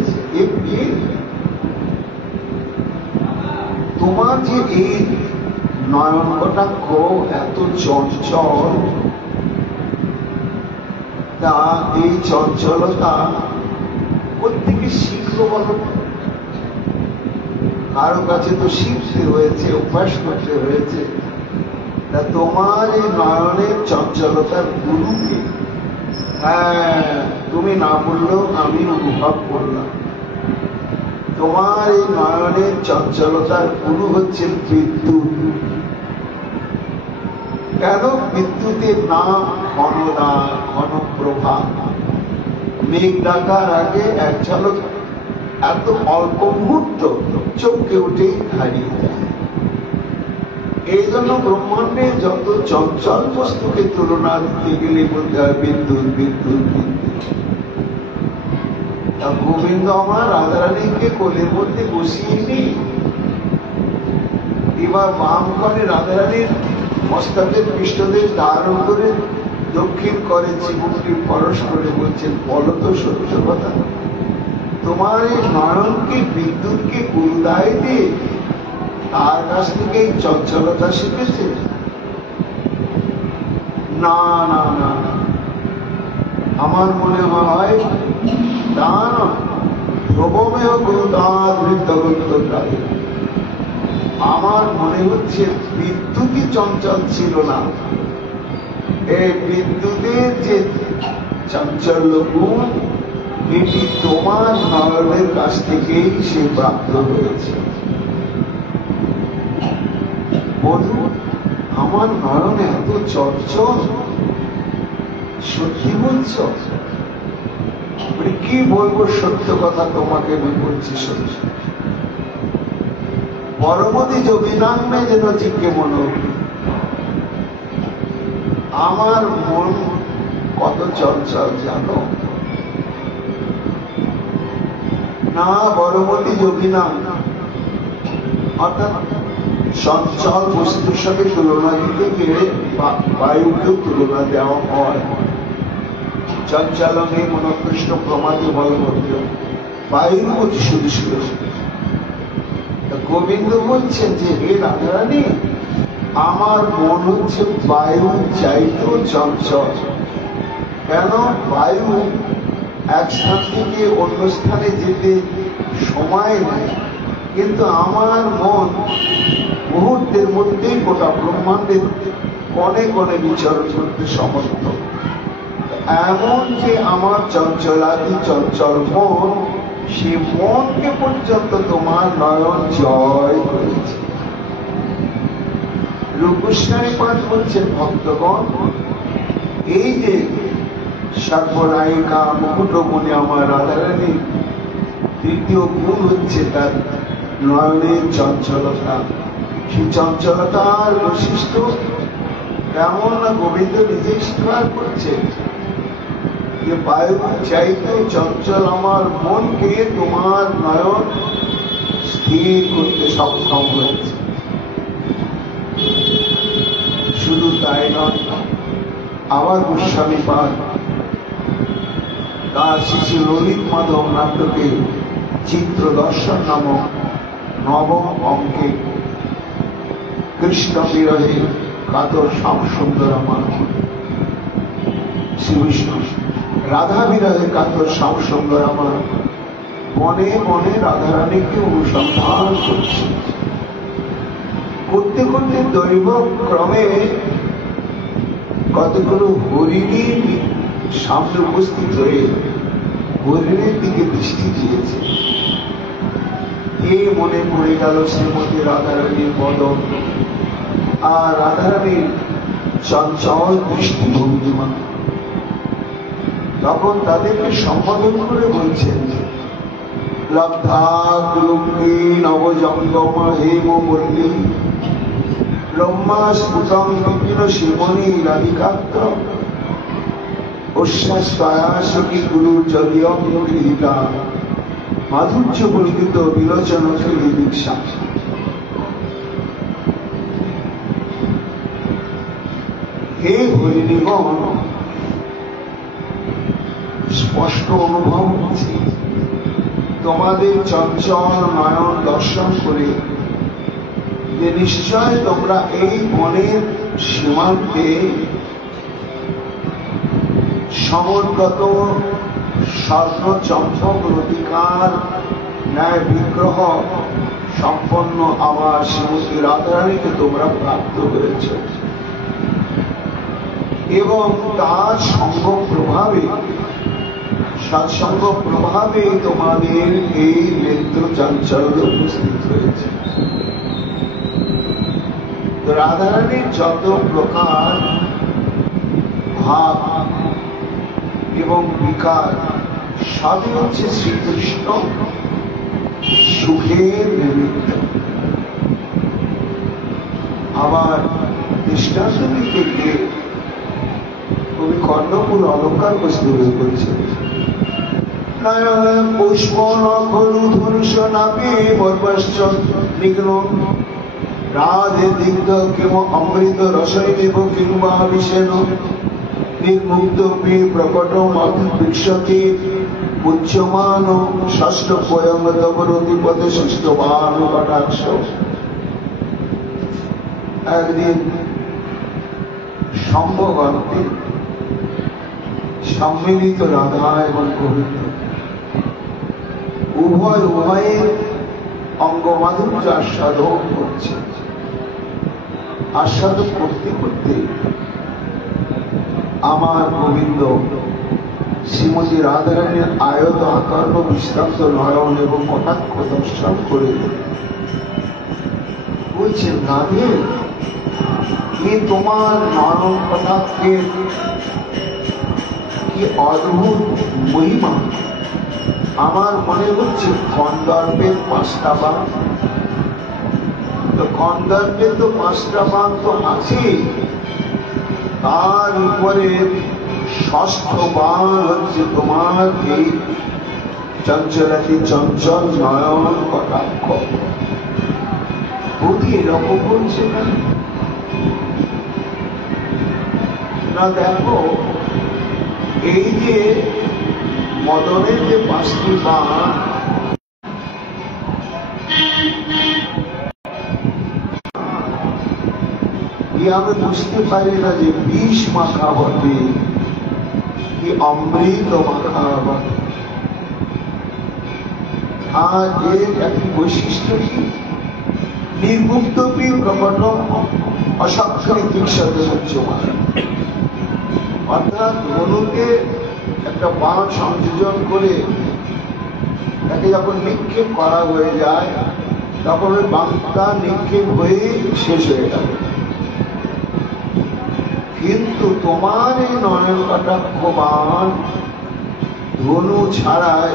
তোমার যে এই নয়ন কটাক্ষ এত চঞ্চল, তা এই চঞ্চলতা প্রত্যেকে শিখলো বলো। কারো কাছে তো শিখতে হয়েছে, অভ্যাস করতে হয়েছে। তা তোমার এই নয়নের চঞ্চলতার গুরুকে, হ্যাঁ তুমি না বললেও আমি অনুভব করলাম। তোমার এই নয়নের চঞ্চলতার গুরু হচ্ছে বিদ্যুৎ। কেন? বিদ্যুতের নাম ঘনদা, ঘনপ্রভা। মেঘ ডাকার আগে এক ঝলক এত অল্প মুহূর্ত চমকে উঠেই হারিয়ে যায়। এই জন্য ব্রহ্মাণ্ডে যত চঞ্চল বস্তুকে তুলনা দিতে গেলে বলতে হয় বিদ্যুৎ বিদ্যুৎ বিদ্যুৎ। তা গোবিন্দ আমার রাধারানীকে কোলের মধ্যে বসিয়ে নি, এবার বাম করে রাধারানীর মস্তকের পৃষ্ঠদেশ ধারণ করে দক্ষিণ করে জীবনকে পরশ করে বলছেন, বলো তো সত্য কথা, তোমার এই নয়নকে বিদ্যুৎকে গুরুদায় দিয়ে তার কাছ থেকে এই চঞ্চলতা শিখেছে? না না না, আমার মনে হয় তা নয়। ধ্রুবমেয় গুরুদার বৃদ্ধগন্তকারী, আমার মনে হচ্ছে বিদ্যুৎই চঞ্চল ছিল না, এই বিদ্যুতের যে চাঞ্চল্য গুণ এটি তোমার নয়নের কাছ থেকেই সে প্রাপ্ত হয়েছে। বধূ, আমার নয়নে এত চঞ্চল, সত্যি বলছ? কি বলবো, সত্য কথা তোমাকে আমি বলছি। সত্যি পরমতি যোগিনাঙ্গে যেন চিকে মনো, আমার মন কত চঞ্চল জানো না? বরমতি যোগিনাম অর্থাৎ চঞ্চল বস্তুর সাথে তুলনা দিতে গেলে বায়ুকেও তুলনা দেওয়া হয়। চঞ্চলমে মনকৃষ্ণ প্রমাদে বলবদ্ধ, বায়ুর মধ্যে শুধু শুধু। গোবিন্দ বলছেন যে হে রাধারানী, আমার মন হচ্ছে বায়ু চাইতেও চঞ্চল। কেন? বায়ু এক স্থান থেকে অন্য স্থানে যেতে সময় নেয়, কিন্তু আমার মন মুহূর্তের মধ্যেই গোটা ব্রহ্মাণ্ডের কণে কণে বিচরণ করতে সমর্থ। এমন যে আমার চঞ্চলাদি চঞ্চল মন, সে মনকে পর্যন্ত তোমার নয়ন জয় করেছে। রূপগোস্বামী পাঠ বলছেন, ভক্তগণ, এই যে সর্বনায়িকা মুকুটমণি আমার রাধারানী, তৃতীয় গুণ হচ্ছে তার নয়নের চঞ্চলতা। সেই চঞ্চলতার বৈশিষ্ট্য কেমন না গোবিন্দ নিজেই স্বীকার করছে যে বায়ু চাইতে চঞ্চল আমার মনকে তোমার নয়ন স্থির করতে সক্ষম হয়েছে। শুধু তাই নয়, আবার গোস্বামী পাঠ তার শ্রী ললিত মাধব নাটকে চিত্র দর্শন নামক নবম অঙ্কে কৃষ্ণ বিরহে কাতর শ্যাম সুন্দর আমার, শ্রী বিষ্ণু রাধা বিরহে কাতর শ্যাম সুন্দর আমার মনে মনে রাধারানীকে অনুসন্ধান করছে। করতে করতে দৈব ক্রমে কতগুলো হরিণী সামনে উপস্থিত হয়ে হরিণের দিকে দৃষ্টি দিয়েছে। এই মনে পড়ে গেল শ্রীমতী রাধারানীর বদন আর রাধারানীর চঞ্চল দৃষ্টি ভঙ্গিমা। তখন তাদেরকে সম্বোধন করে বলছেন, লব্ধা কুলুঙ্গী নবজঙ্গম হেম বল্লী ব্রহ্মা স্ফুটং বিপিন শিবনী রাধিকাত্র অশ্বাসী গুরু যদিয়ম গৃহীতা মাধুর্য বর্গিত বিলোচন খেলি দীক্ষা। হে হরিণীগণ, স্পষ্ট অনুভব হচ্ছে তোমাদের চঞ্চল নয়ন দর্শন করে যে নিশ্চয় তোমরা এই বনের সীমান্তে সমুদ্রগত স্বর্ণ চম্পক রতিকার ন্যায় বিগ্রহ সম্পন্ন আমার শ্রীমতী রাধারানীকে তোমরা প্রাপ্ত হয়েছ এবং তার সঙ্গ প্রভাবে সৎসঙ্গ প্রভাবে তোমাদের এই নেত্র চাঞ্চল্য উপস্থিত হয়েছে। রাধারানীর যত প্রকার ভাব এবং বিকার সবই হচ্ছে শ্রীকৃষ্ণ সুখের নিমিত্ত। আবার দৃষ্টান্ত দিতে গিয়ে কবি কর্ণপুর অলঙ্কার প্রস্তুত করেছে। পুষ্প নখলু ধনুষ নাপি বর্বশ্চ নিগ্ন রাধে দিগ্ধ কিম অমৃত রসৈব কিংবা বিশেন নির্মুক্ত প্রকট মধুবৃক্ষকে উচ্চমান ষষ্ঠ পয়ং তবরতিপদে ষষ্ঠবান কটাক্ষ। একদিন সম্ভবন্তে সম্মিলিত রাধা এবং গোবিন্দ উভয়ের অঙ্গমাধুর্য আস্বাদন করছে। আস্বাদন করতে করতে আমার গোবিন্দ শ্রীমতী রাধারানীর আয়ত আকার বিস্তান্ত নয়ন এবং কটাক্ষ দর্শন করে বলছেন, রাধে, কি তোমার নয়ন কটাক্ষের কি অদ্ভুত মহিমা! আমার মনে হচ্ছে কন্দর্পের 5টা বাণ। তো কন্দর্পের তো 5টা বাণ তো আছে, তার উপরে 6ষ্ঠ বাণ হচ্ছে তোমার এই চঞ্চলাতি চঞ্চল নয়ন কটাক্ষ। বুদ্ধি এরকম বলছে না? দেখো, এই যে মদনের যে 5টি বাণ, আমি বুঝতে পারি না যে বিষ মাখা হবে কি অমৃত মাখা হবে। আর এর একটি বৈশিষ্ট্য কি? নির্মুক্ত প্রকট অসংখ্যিক সাথে উচ্চমান, অর্থাৎ ধনুকে একটা বাণ সংযোজন করে তাকে যখন নিক্ষেপ করা হয়ে যায়, তখন ওই বাণটা নিক্ষেপ হয়ে শেষ হয়ে গেল। কিন্তু তোমার এই নয়ন কটাক্ষ বাণ ধনু ছাড়াই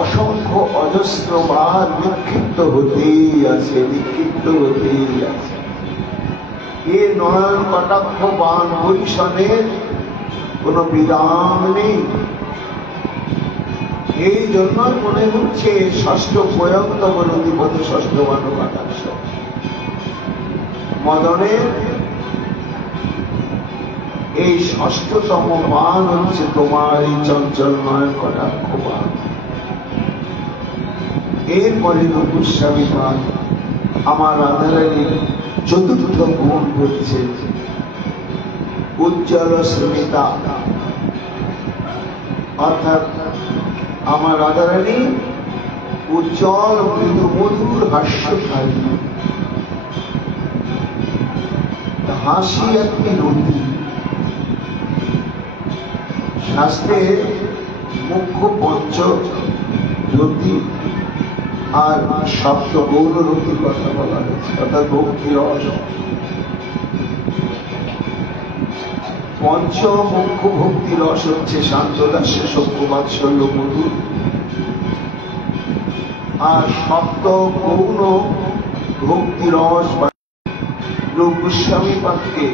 অসংখ্য অজস্র বার নিক্ষিপ্ত হতেই আছে, নিক্ষিপ্ত হতেই আছে। এ নয়ন কটাক্ষ বাণ বৈষণের কোন বিরাম নেই। এই জন্য মনে হচ্ছে 6ষ্ঠ পয়ন্তম নদীপথে 6ষ্ঠ বাণ কটাক্ষ। মদনের এই 6ষ্ঠতম বাণ হচ্ছে তোমার এই চঞ্চল নয়ন কটাক্ষ বাণ। এরপরে গোস্বামী পাদ আমার রাধারানীর 4র্থ গুণ হচ্ছে উজ্জ্বল স্মিতা, অর্থাৎ আমার রাধারানী উজ্জ্বল মৃদু মধুর হাস্যকারী। হাসি একটি নদী। শাস্ত্রে মুখ্য পঞ্চ রতি আর 7 গৌর রতির কথা বলা হয়েছে, অর্থাৎ ভক্তি রস। পঞ্চ মুখ্য ভক্তি রস হচ্ছে শান্তদাস্য, সভ্য, বাৎসল্য, মধুর। আর 7 গৌণ ভক্তি রস রূপ গোস্বামী পাদকে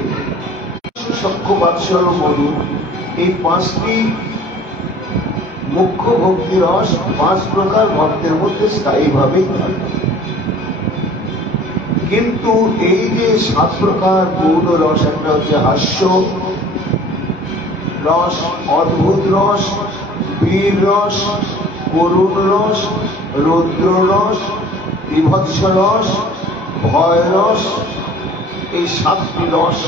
সভ্য, বাৎসল্য, মধুর, এই 5টি মুখ্য ভক্তি রস 5 প্রকার ভক্তের মধ্যে স্থায়ীভাবেই থাকে। কিন্তু এই যে 7 প্রকার গৌণ রস, একটা হচ্ছে হাস্য রস, অদ্ভুত রস, বীর রস, করুণ রস, রৌদ্র রস, বিভৎস রস, ভয় রস। এই 7টি রস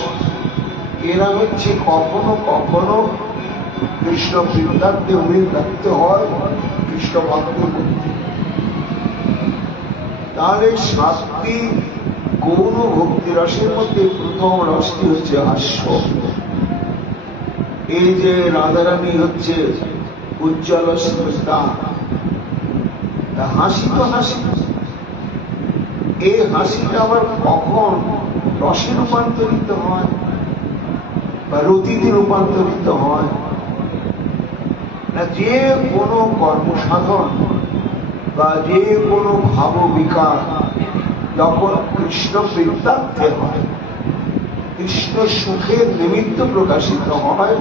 এরা হচ্ছে কখনো কখনো কৃষ্ণ বৃন্দান্তে অমিল রাখতে হয় কৃষ্ণ ভক্তের মধ্যে। তার এই 7টি গৌণ ভক্তি রসের মধ্যে প্রথম রসটি হচ্ছে হাস্য। এই যে রাধারানী হচ্ছে উজ্জ্বল স্মিতা, হাসি তো হাসি, এই হাসিটা আবার কখন রসে রূপান্তরিত হয় বা রতিতে রূপান্তরিত হয় না, যে কোনো কর্মসাধন বা যে কোনো ভাব বিকার যখন কৃষ্ণ বৃত্তান্তে হয়, কৃষ্ণ সুখের নিমিত্ত প্রকাশিত হয়,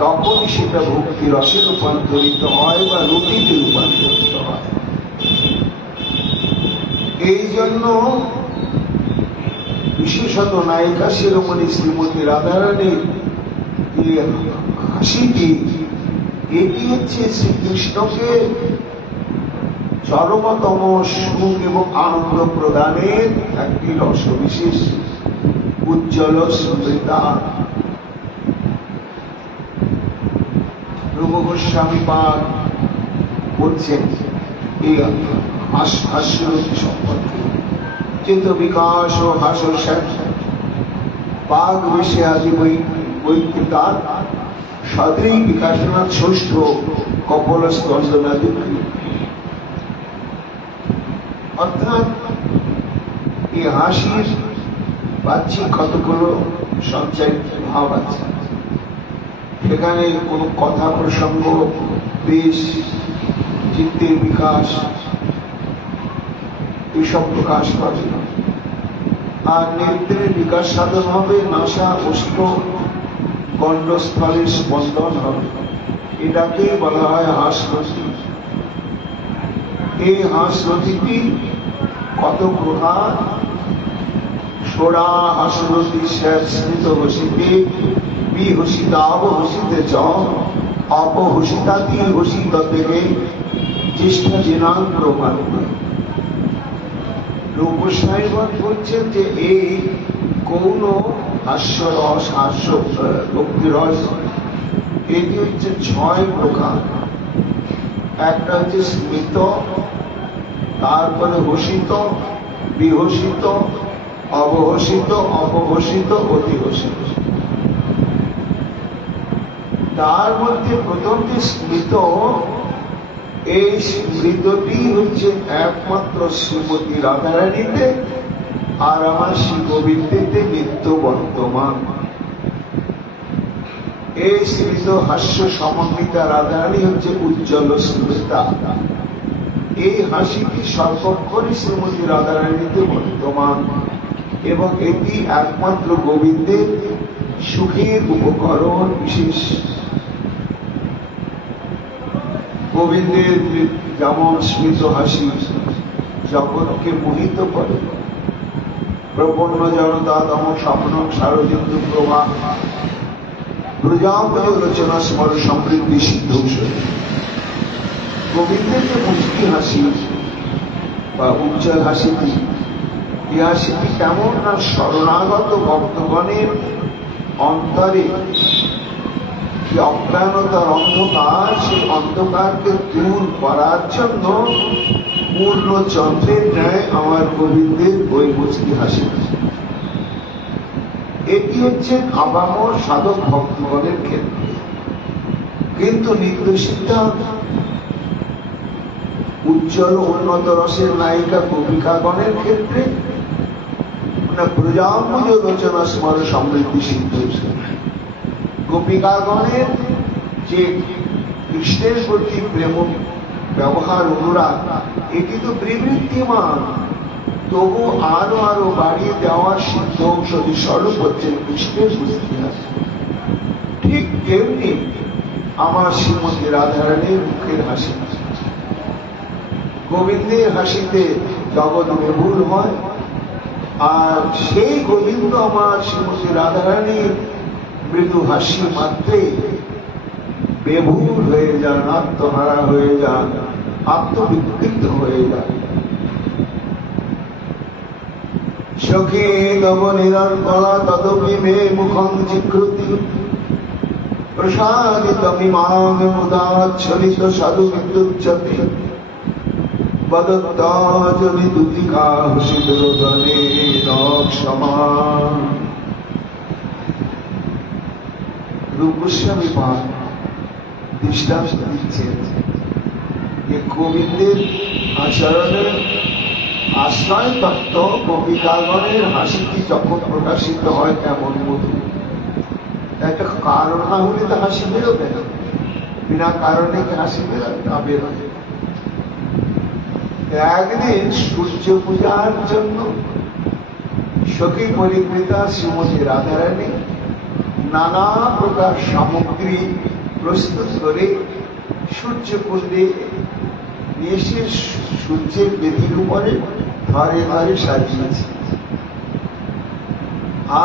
তখনই সেটা ভক্তি রসে রূপান্তরিত হয় বা রতিতে রূপান্তরিত হয়। এই জন্য বিশেষত নায়িকা শিরোমণি শ্রীমতী রাধারানীর হাসিটি, এটি হচ্ছে শ্রীকৃষ্ণকে চরমতম সুখ এবং আনন্দ প্রদানের একটি রসবিশেষ উজ্জ্বল স্মৃতা। রূপ গোস্বামী পাদ বলছেন এই হাস্যরতি সম্পর্কে, চিত বিকাশ ও হাস্য বাঘ বেশে আজি বৈকৃতার সদরি বিকাশনাথ ষষ্ঠ কপল স্কন্দনাদি। অর্থাৎ এই হাসির বাহ্যিক কতগুলো সঞ্চারিত ভাব আছে, সেখানে কোন কথা প্রসঙ্গ, বেশ, চিত্তের বিকাশ এসব প্রকাশ পাবে। আর নেত্রের বিকাশ সাধন হবে, নাসা অষ্ট গণ্ডস্থলের স্পন্দন হবে, এটাকে বলা হয় হাসরতি। এই হাসরতিটি কত প্রকার? সোরা হাসরতি স্মৃত হসিতে বিহসিতাবহসিতে চ অপহসিতাতি হসিত থেকে চেষ্টা জেনান প্রমাণ। রূপসাইবাদ বলছেন যে এই গৌণ হাস্যরস, হাস্য ভক্তিরস, এটি হচ্ছে 6 প্রকার। একটা হচ্ছে স্মিত, তারপরে হসিত, বিহসিত, অবহসিত, অপহসিত, অতিহসিত। তার মধ্যে প্রথম যে স্মৃত, এই স্মৃতটি হচ্ছে একমাত্র শ্রীমতী রাধারানীতে আর আমার শ্রী গোবিন্দেতে নিত্য বর্তমান। এই স্মৃত হাস্য সমন্বিতা রাধারানী হচ্ছে উজ্জ্বল স্মৃতা। এই হাসিটি সর্বক্ষণই শ্রীমতী রাধারানীতে বর্তমান এবং এটি একমাত্র গোবিন্দের সুখের উপকরণ বিশেষ। গোবিন্দের যেমন স্মিত হাসি জগৎকে মোহিত করে, প্রপন্ন জনতা তম স্বপ্ন সারজন্তু প্রভা প্রজাপতি রচনা স্মর সমৃদ্ধি সিদ্ধ। গোবিন্দের যে মুচকি হাসি বা উজ্জ্বল হাসিটি, এই হাসিটি কেমন না শরণাগত ভক্তগণের অন্তরে যে অজ্ঞানতার অন্ধকার, সেই অন্ধকারকে দূর করার জন্য পূর্ণ চন্দ্রের ন্যায় আমার গোবিন্দের ওই মুচকি হাসি। এটি হচ্ছে আপামর সাধক ভক্তগণের ক্ষেত্রে। কিন্তু নির্দেশিতা উজ্জ্বল উন্নত রসের নায়িকা গোপিকাগণের ক্ষেত্রে প্রজাপতি রচনা স্মর সমৃদ্ধি সিদ্ধ। গোপিকাগণের যে কৃষ্ণের প্রতি প্রেম ব্যবহার অনুরাগ, এটি তো বিবৃতিমান, তবু আরো আরো বাড়িয়ে দেওয়ার সিদ্ধ ঔষধি স্বরূপ হচ্ছে কৃষ্ণের বুঝতে আছে। ঠিক তেমনি আমার শ্রীমতী রাধারানীর মুখের হাসি, গোবিন্দের হাসিতে জগৎ বিভুল হয়, আর সেই গোবিন্দ আমার শ্রীমতী রাধারানীর মৃদু হাসি মাত্রে বেভুল হয়ে যান, আত্মহারা হয়ে যান, আত্মবিকৃত হয়ে যান। সখী তব নিরঙ্কলা তদপি মে মুখং চিক্রুতি প্রসাদিতমিমাং মুদাচ্ছলিত সাধু বিদ্যুচ্যতে বদত্তাজলি দুতিকা হুসিদরোদনে নক্ষমান। রূপ গোস্বামী পাদ দৃষ্টান্ত দিচ্ছেন যে গোবিন্দের আচরণের আশ্রয় তত্ত্ব গোপিকাগণের হাসিটি যখন প্রকাশিত হয় কেমন মধু। একটা কারণ না হলে তো হাসি বেরোবে না, বিনা কারণে হাসি বেরোবে। একদিন সূর্য পূজার জন্য সখী পরিকৃতা শ্রীমতী রাধারানী নানা প্রকার সামগ্রী প্রস্তুত করে সূর্যকুণ্ডে নিয়ে এসে সূর্যের বেদির উপরে ধারে ধারে সাজিয়েছে।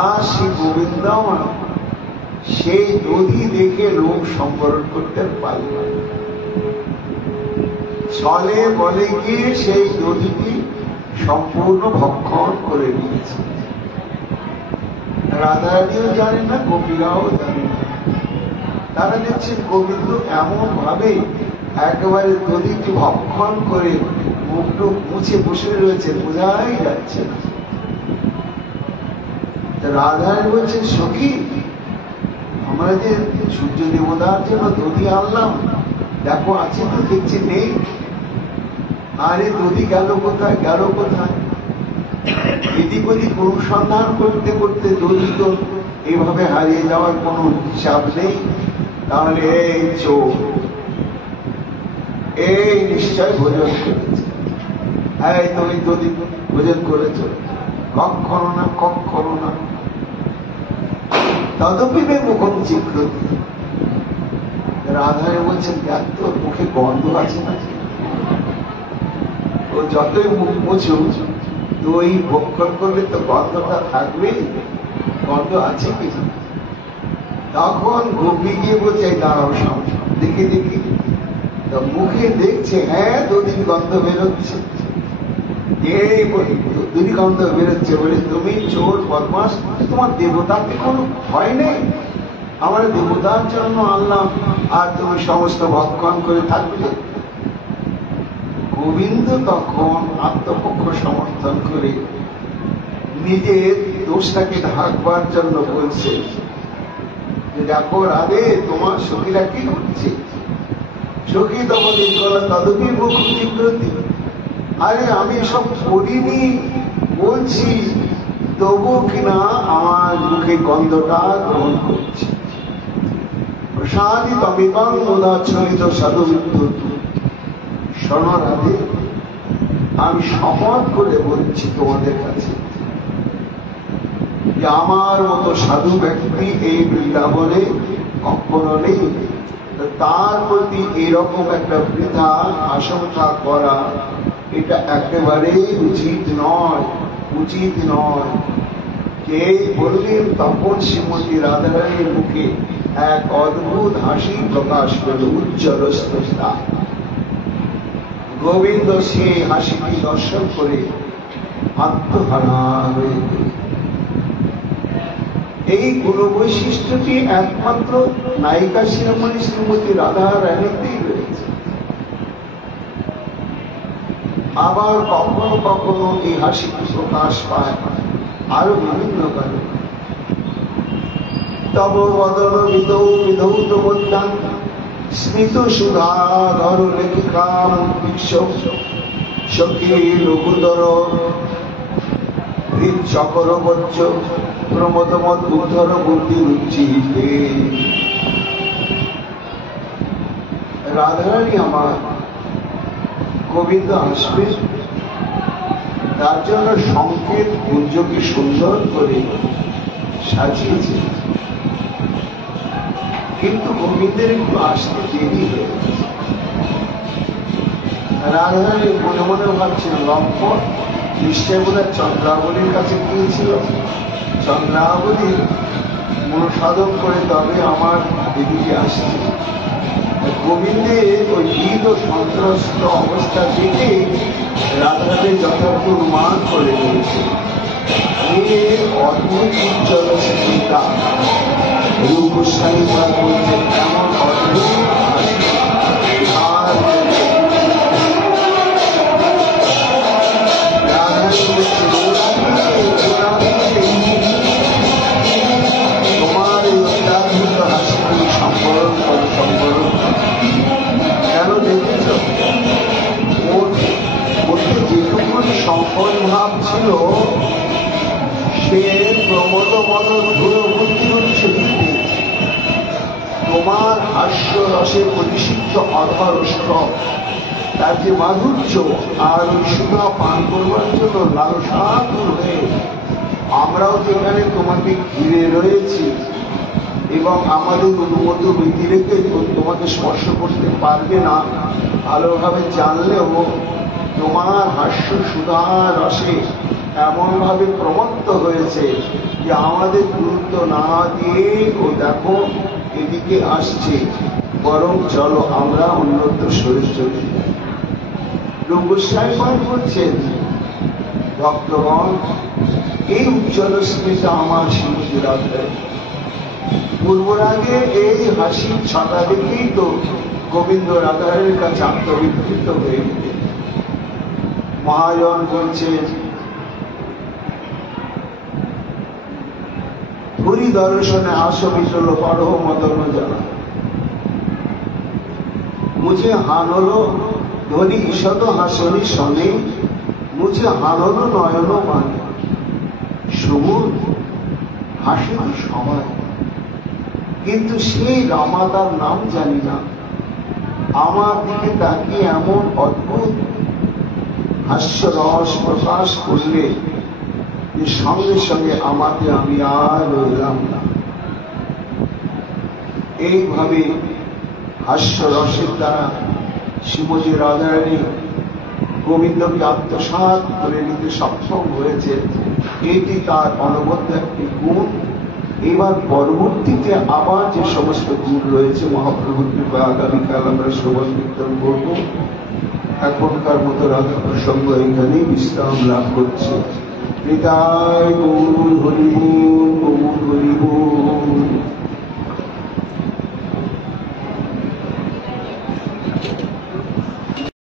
আর শ্রী গোবিন্দ সেই দধি দেখে লোক সম্বরণ করতে পারল না। ছলে বলে গিয়ে সেই দধিটি সম্পূর্ণ ভক্ষণ করে নিয়েছে। রাধারানীও জানে না, গোপীরাও জানে না। তারা দেখছেন গোবিন্দ এমন ভাবে একেবারে দধিটি ভক্ষণ করে মুখটুক মুছে বসে রয়েছে, বোঝাই যাচ্ছে না। রাধারানী বলছে, সখী আমরা যে সূর্য দেবতার জন্য দধি আনলাম, দেখো আছে তো, দেখছি নেই। আরে দধি গেল কোথায়, গেল কোথায়? এদিক ওদিক অনুসন্ধান করতে করতে দধি তো এইভাবে হারিয়ে যাওয়ার কোনো হিসাব নেই। তাহলে এই চোখ, এই নিশ্চয় ভোজন করেছে। এই তুমি দধি ভোজন করেছ? কখনো না, কখনো না। তদপিবে মুখম চিক্রতি। রাধারে বলছেন, দেখ তোর মুখে গন্ধ আছে না? ও যতই মুখ মুছু, দই ভক্ষণ করলে তো গন্ধটা থাকবেই। গন্ধ আছে কি? তখন গোপী গিয়ে বলছে, দাঁড়াও সামনে দেখি দেখি। তো মুখে দেখছে, হ্যাঁ দধির গন্ধ বেরোচ্ছে। এই দধি গন্ধ বেরোচ্ছে বলে, তুমি চোর বদমাস, তোমার দেবতাকে কোনো ভয় নেই? আমার দেবতার জন্য আনলাম আর তুমি সমস্ত ভক্ষণ করে থাকবে। গোবিন্দ তখন আত্মপক্ষ সমর্থন করে নিজের দোষটাকে ঢাকবার জন্য বলছে যে, দেখো রাধে, তোমার সখীরা কি করছে? সখী তোমাদের গলা তদপি মুখ চিক্রতি। আরে আমি সব করিনি বলছি, তবু কিনা আমার মুখে গন্ধটা গ্রহণ করছে। প্রসাদী তমিকং মুদাচ্ছলিত সাধু বিদ্যুৎ। শোনো রাধে, আমি শপথ করে বলছি তোমাদের কাছে যে আমার মতো সাধু ব্যক্তি এই বৃন্দাবনে কখনো নেই। তার প্রতি এরকম একটা বৃথা আশঙ্কা করা, এটা একেবারেই উচিত নয়, উচিত নয়। কে বললেন? তখন শ্রীমতী রাধারানীর মুখে এক অদ্ভুত হাসি প্রকাশ পেল, উজ্জ্বল স্রষ্টা। গোবিন্দ সেই হাসিটি দর্শন করে আত্মহারা হয়ে গেল। এই গুণ বৈশিষ্ট্যটি একমাত্র নায়িকা শিরোমণি শ্রীমতী রাধা রানীতেই রয়েছে। আবার কখনো কখনো এই হাসিটি প্রকাশ পায় আরো বিভিন্ন কারণে। তব বদল বিধৌ বিধৌত বদ্যান স্মিত সুধাধর লেখিকাম বিশ্ব সখী লঘুদর হৃদ চকর বচ্চ প্রমোদমত উদ্ধর বুদ্ধি উচ্চিতে। রাধারানী আমার গোবিন্দ আসবে, তার জন্য সংকেত কুঞ্জকে সুন্দর করে সাজিয়েছে, কিন্তু গোবিন্দের একটু আসতে দেরি হয়ে গেছে। রাধারানী মনে মনে ভাবছেন, লম্পট নিশ্চয় বোধহয় চন্দ্রাবলীর কাছে গিয়েছিল, চন্দ্রাবলীর মনোসাধন করে তবে আমার এদিকে আসছে। গোবিন্দের ওই ভীত ও সন্ত্রস্ত অবস্থা থেকে রাধারানী যথার্থ অনুমান করে নিয়েছে, অদ্ভুত উজ্জ্বল চিন্তা। রূপ গোস্বামী বলছেন, এমন অদ্ভুত তোমার এই অত্যাধুনিক হাসিগুলি সম্বরণ করে, সম্বরণ কেন দেখেছ? ওতে যেটুকু সম্পদ ভাব ছিল, সে প্রমোদ মদন গুরুবুদ্ধি হচ্ছে দিতে। তোমার হাস্য রসে পরিষিক্ত অধরষ্ট, তার যে মাধুর্য আর ওই সুধা পান করবার জন্য লালসাতুর হয়ে আমরাও যেখানে তোমাকে ঘিরে রয়েছি এবং আমাদের অনুমত বিধি রেখে তোমাকে স্পর্শ করতে পারবে না, ভালোভাবে জানলেও তোমার হাস্য সুধা রসে এমনভাবে প্রমত্ত হয়েছে যে আমাদের গুরুত্ব না দিয়ে ও দেখো এদিকে আসছে, বরং চলো আমরা অন্যত্র সরে চলি। রূপ গোস্বামী বলছেন, ভক্তগণ, এই উজ্জ্বল স্মৃতি আমার শ্রীমতী রাধার পূর্বরাগে এই হাসির ছটা দেখেই তো গোবিন্দ রাধারের কাছে আত্মবিকৃত হয়ে গেল। মহাজন বলছেন, হরি দর্শনে আসো বিচল পড়ো মদন জানা মুঝে হানলো ধরি ঈষদ হাসনি শনে মুঝে হানলো নয়ন মানে সুমন হাসি তো সবাই, কিন্তু সেই রামাদার নাম জানি না। আমার দিকে তাকিয়ে এমন অদ্ভুত হাস্যরস প্রকাশ করলে যে সঙ্গে সঙ্গে আমাকে আমি আর রইলাম না। এইভাবে হাস্যরসের দ্বারা শ্রীমতী রাধারানী গোবিন্দকে আত্মসাৎ করে নিতে সক্ষম হয়েছে, এটি তার অনবদ্য একটি গুণ। এবার পরবর্তীতে আবার যে সমস্ত গুণ রয়েছে মহাপ্রভুর কৃপায় আগামীকাল আমরা শ্রবণ কীর্তন করব। এখনকার মতো রাধা প্রসঙ্গ এখানেই বিশ্রাম লাভ করছে। নিতাই গৌর হরি বল, গৌর হরি বল।